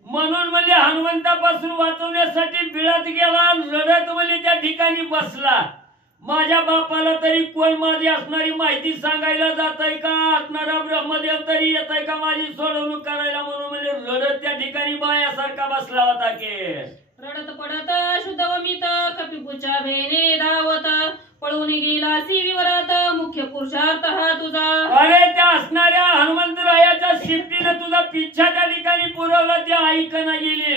म्हणून म्हणजे हनुमंतापासून वाचवण्यासाठी बिळात गेला, रडत म्हणजे त्या ठिकाणी बसला. माझ्या बापाला तरी कोण माझी असणारी माहिती सांगायला जातय का, असणारा ब्रह्मदेव तरी येतय का माझी सोडवणूक करायला म्हणून म्हणजे रडत त्या ठिकाणी बायासारखा बसला होता की. रडत पडत शुद्ध वमित कपिपुच्छा भेने धावत पळून गेला सी विवरत मुख्य पुरुषार्थ हा तुझा. अरे त्या असणाऱ्या हनुमंतरायाच्या शिफ्टीने तुझा पिच्छा त्या ठिकाणी पुरवला, त्या ऐकना गेली.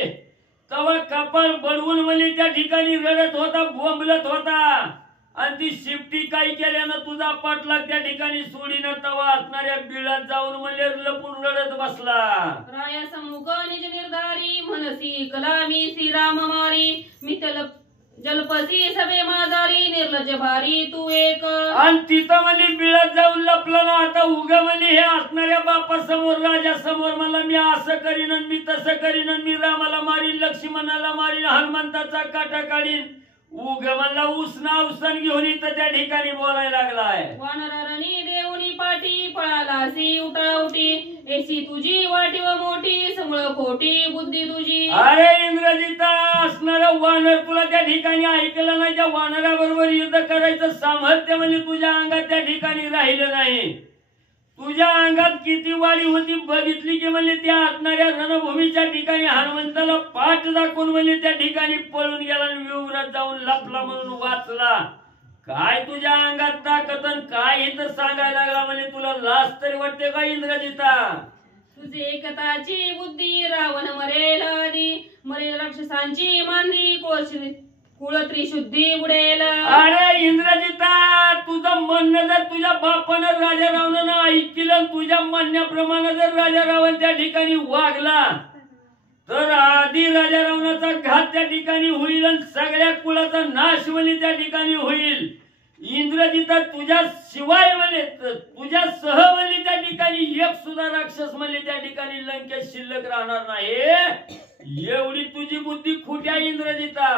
तवा कपाळ बडवून म्हणजे त्या ठिकाणी रडत होता, बोंबलत होता. आणि ती शिफ्टी काही केल्यानं तुझा पाठलाग त्या ठिकाणी सोडीनं तवा असणाऱ्या बिळात जाऊन म्हणजे लपून रडत बसला. राया समुख निज निर्धारी मनसी कलामी श्रीराम मारी मितल जलपसी सभे माजारी निर्लज भारी तू एक. आणि तिथं म्हणजे बिळात जाऊन लपला ना. आता उगा म्हणजे हे असणाऱ्या बापा समोर राजा समोर मला मी असं करीन मी तसं करीन, मी रामाला मारीन लक्ष्मणाला मारीन हनुमंताचा काटा काढीन, उग म्हणला उसना उसन घेऊन इथं त्या ठिकाणी बोलायला लागलाय. वानरारणी देवनी पाठी पळाला सी उठाउटी एसी तुझी वाटी व मोठी समळ खोटी बुद्धी तुझी. अरे इंद्रजिता असणारा वानर तुला त्या ठिकाणी ऐकलं नाही, त्या वानराबरोबर युद्ध करायचं सामर्थ्य म्हणजे तुझ्या अंगात त्या ठिकाणी राहिलं नाही. तुझ्या अंगात किती वाढी होती बघितली की म्हणजे त्या असणाऱ्या रणभूमीच्या ठिकाणी हनुमंताला पाठ दाखवून म्हणजे त्या ठिकाणी पळून गेला आणि विवरात जाऊन लपला म्हणून वाचला. काय तुझ्या अंगात ताकद काय इथं सांगायला लागला म्हणजे तुला लाज तरी वाटते का इंद्रजिता? तुझे एकताची बुद्धी रावण मरेल आधी मरेल राक्षसांची मांदी कुळ त्रिशुद्धी बुडेल. अरे इंद्रजिता तुझं म्हणणं जर तुझ्या बापानं राजा रावणानं ऐकलं, तुझ्या म्हणण्याप्रमाणे जर राजा रावण त्या ठिकाणी वागला तर आधी राजा रावणाचा घात त्या ठिकाणी होईल आणि सगळ्या कुळाचा नाश म्हणजे त्या ठिकाणी होईल. इंद्रजिता तुझ्या शिवाय म्हणजे तुझ्या सह म्हणजे त्या ठिकाणी एक सुद्धा राक्षस म्हणजे त्या ठिकाणी लंकेत शिल्लक राहणार नाही. एवढी तुझी बुद्धी खोटी आहे इंद्रजिता.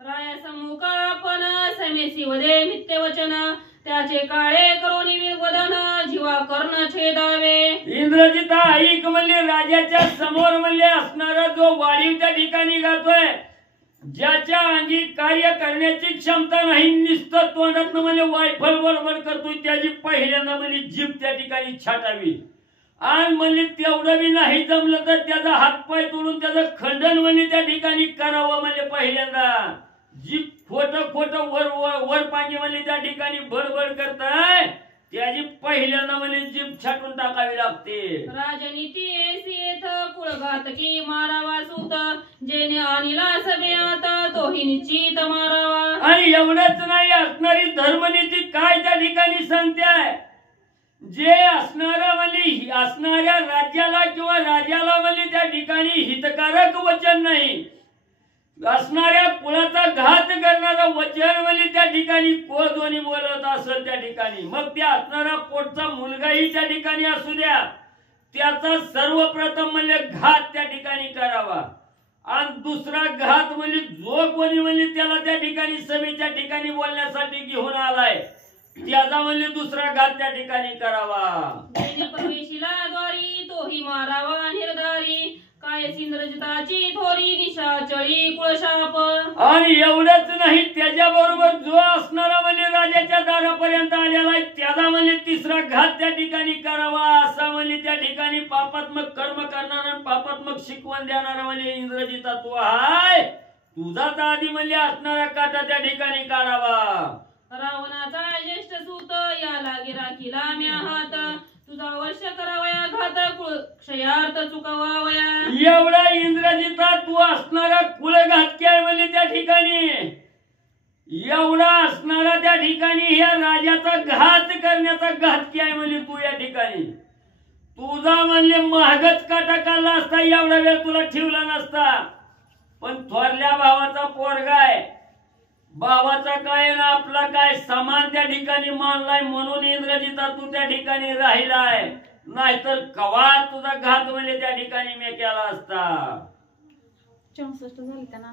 राया सम्मुख आपण समेसी वदे मिथ्य वचन त्याचे काळे करोनी वदन जीवा कर्ण छेदावे. इंद्रजिता ऐक म्हणजे राजाच्या समोर म्हणजे असणारा जो वाढीव त्या ठिकाणी गातोय, ज्याच्या अंगी कार्य करण्याची क्षमता नाही, नुसतं तोंडातनं म्हणजे वायफळ बडबड करतोय, त्याची पहिल्यांदा म्हणजे जीभ त्या ठिकाणी छाटावी. आणि म्हणजे तेवढं बी नाही जमलं तर त्याचा हातपाय तोडून त्याचं खंडन म्हणजे त्या ठिकाणी करावं. म्हणजे पहिल्यांदा जी खोटं खोटं वर वर पांगी म्हणजे त्या ठिकाणी बडबड करताय त्याची पहिल्यांदा म्हणजे जीभ छाटून टाकावी लागते. राजनीती ऐसी येथ कुळघातकी मारावा सूत जेने आणला सभेत तोही निश्चित मारावा. आणि एवढंच नाही, असणारी धर्मनीती काय त्या ठिकाणी सांगते. जे असणाऱ्या राज्याला किंवा राजाला म्हणजे त्या ठिकाणी हितकारक वचन नाही, असणाऱ्या कुळाचा घात करणारा वचन म्हणजे त्या ठिकाणी कोणी बोलत असेल त्या ठिकाणी, मग त्या असणारा पोटचा मुलगाही त्या ठिकाणी असू द्या, त्याचा सर्वप्रथम म्हणजे घात त्या ठिकाणी करावा. आणि दुसरा घात म्हणजे जो कोणी म्हणजे त्याला त्या ठिकाणी सभेच्या ठिकाणी बोलण्यासाठी घेऊन आलाय त्याचा म्हणजे दुसरा घात त्या ठिकाणी करावा. प्रवेशीला द्वारी तोही मारावा निर्धारी, काय इंद्रजिताची थोरी निशाचळी कुळशाप. आणि एवढंच नाही, त्याच्याबरोबर जो असणारा म्हणजे राजाच्या दारापर्यंत आलेला आहे त्याचा म्हणजे तिसरा घात त्या ठिकाणी करावा. असा म्हणजे त्या ठिकाणी पापात्मक कर्म करणारा आणि पापात्मक शिकवण देणारा म्हणजे इंद्रजिता तू आहे, तुझाच आधी म्हणजे असणारा काटा त्या ठिकाणी काढावा. रावणाचा ज्येष्ठ सूत या लागे राखीला म्या हात, तुझा अवश्य करावया घात क्षयार्थ चुकावावया. एवढा इंद्रजिता तू असणारा कुळघातकी आहे म्हणजे त्या ठिकाणी, एवढा असणारा त्या ठिकाणी या राजाचा घात करण्याचा घातकी आहे म्हणजे तू या ठिकाणी. तुझा म्हणजे महागच काटा काढला असता, एवढा वेळ तुला ठेवला नसता. पण थोरल्या भावाचा पोरगा आहे, भावाचा काय ना आपला काय समान त्या ठिकाणी मानलाय म्हणून इंद्रजिता तू त्या ठिकाणी राहिलाय, नाहीतर कवा तुझा घात म्हणजे त्या ठिकाणी मी केला असता. 64 झाली का ना.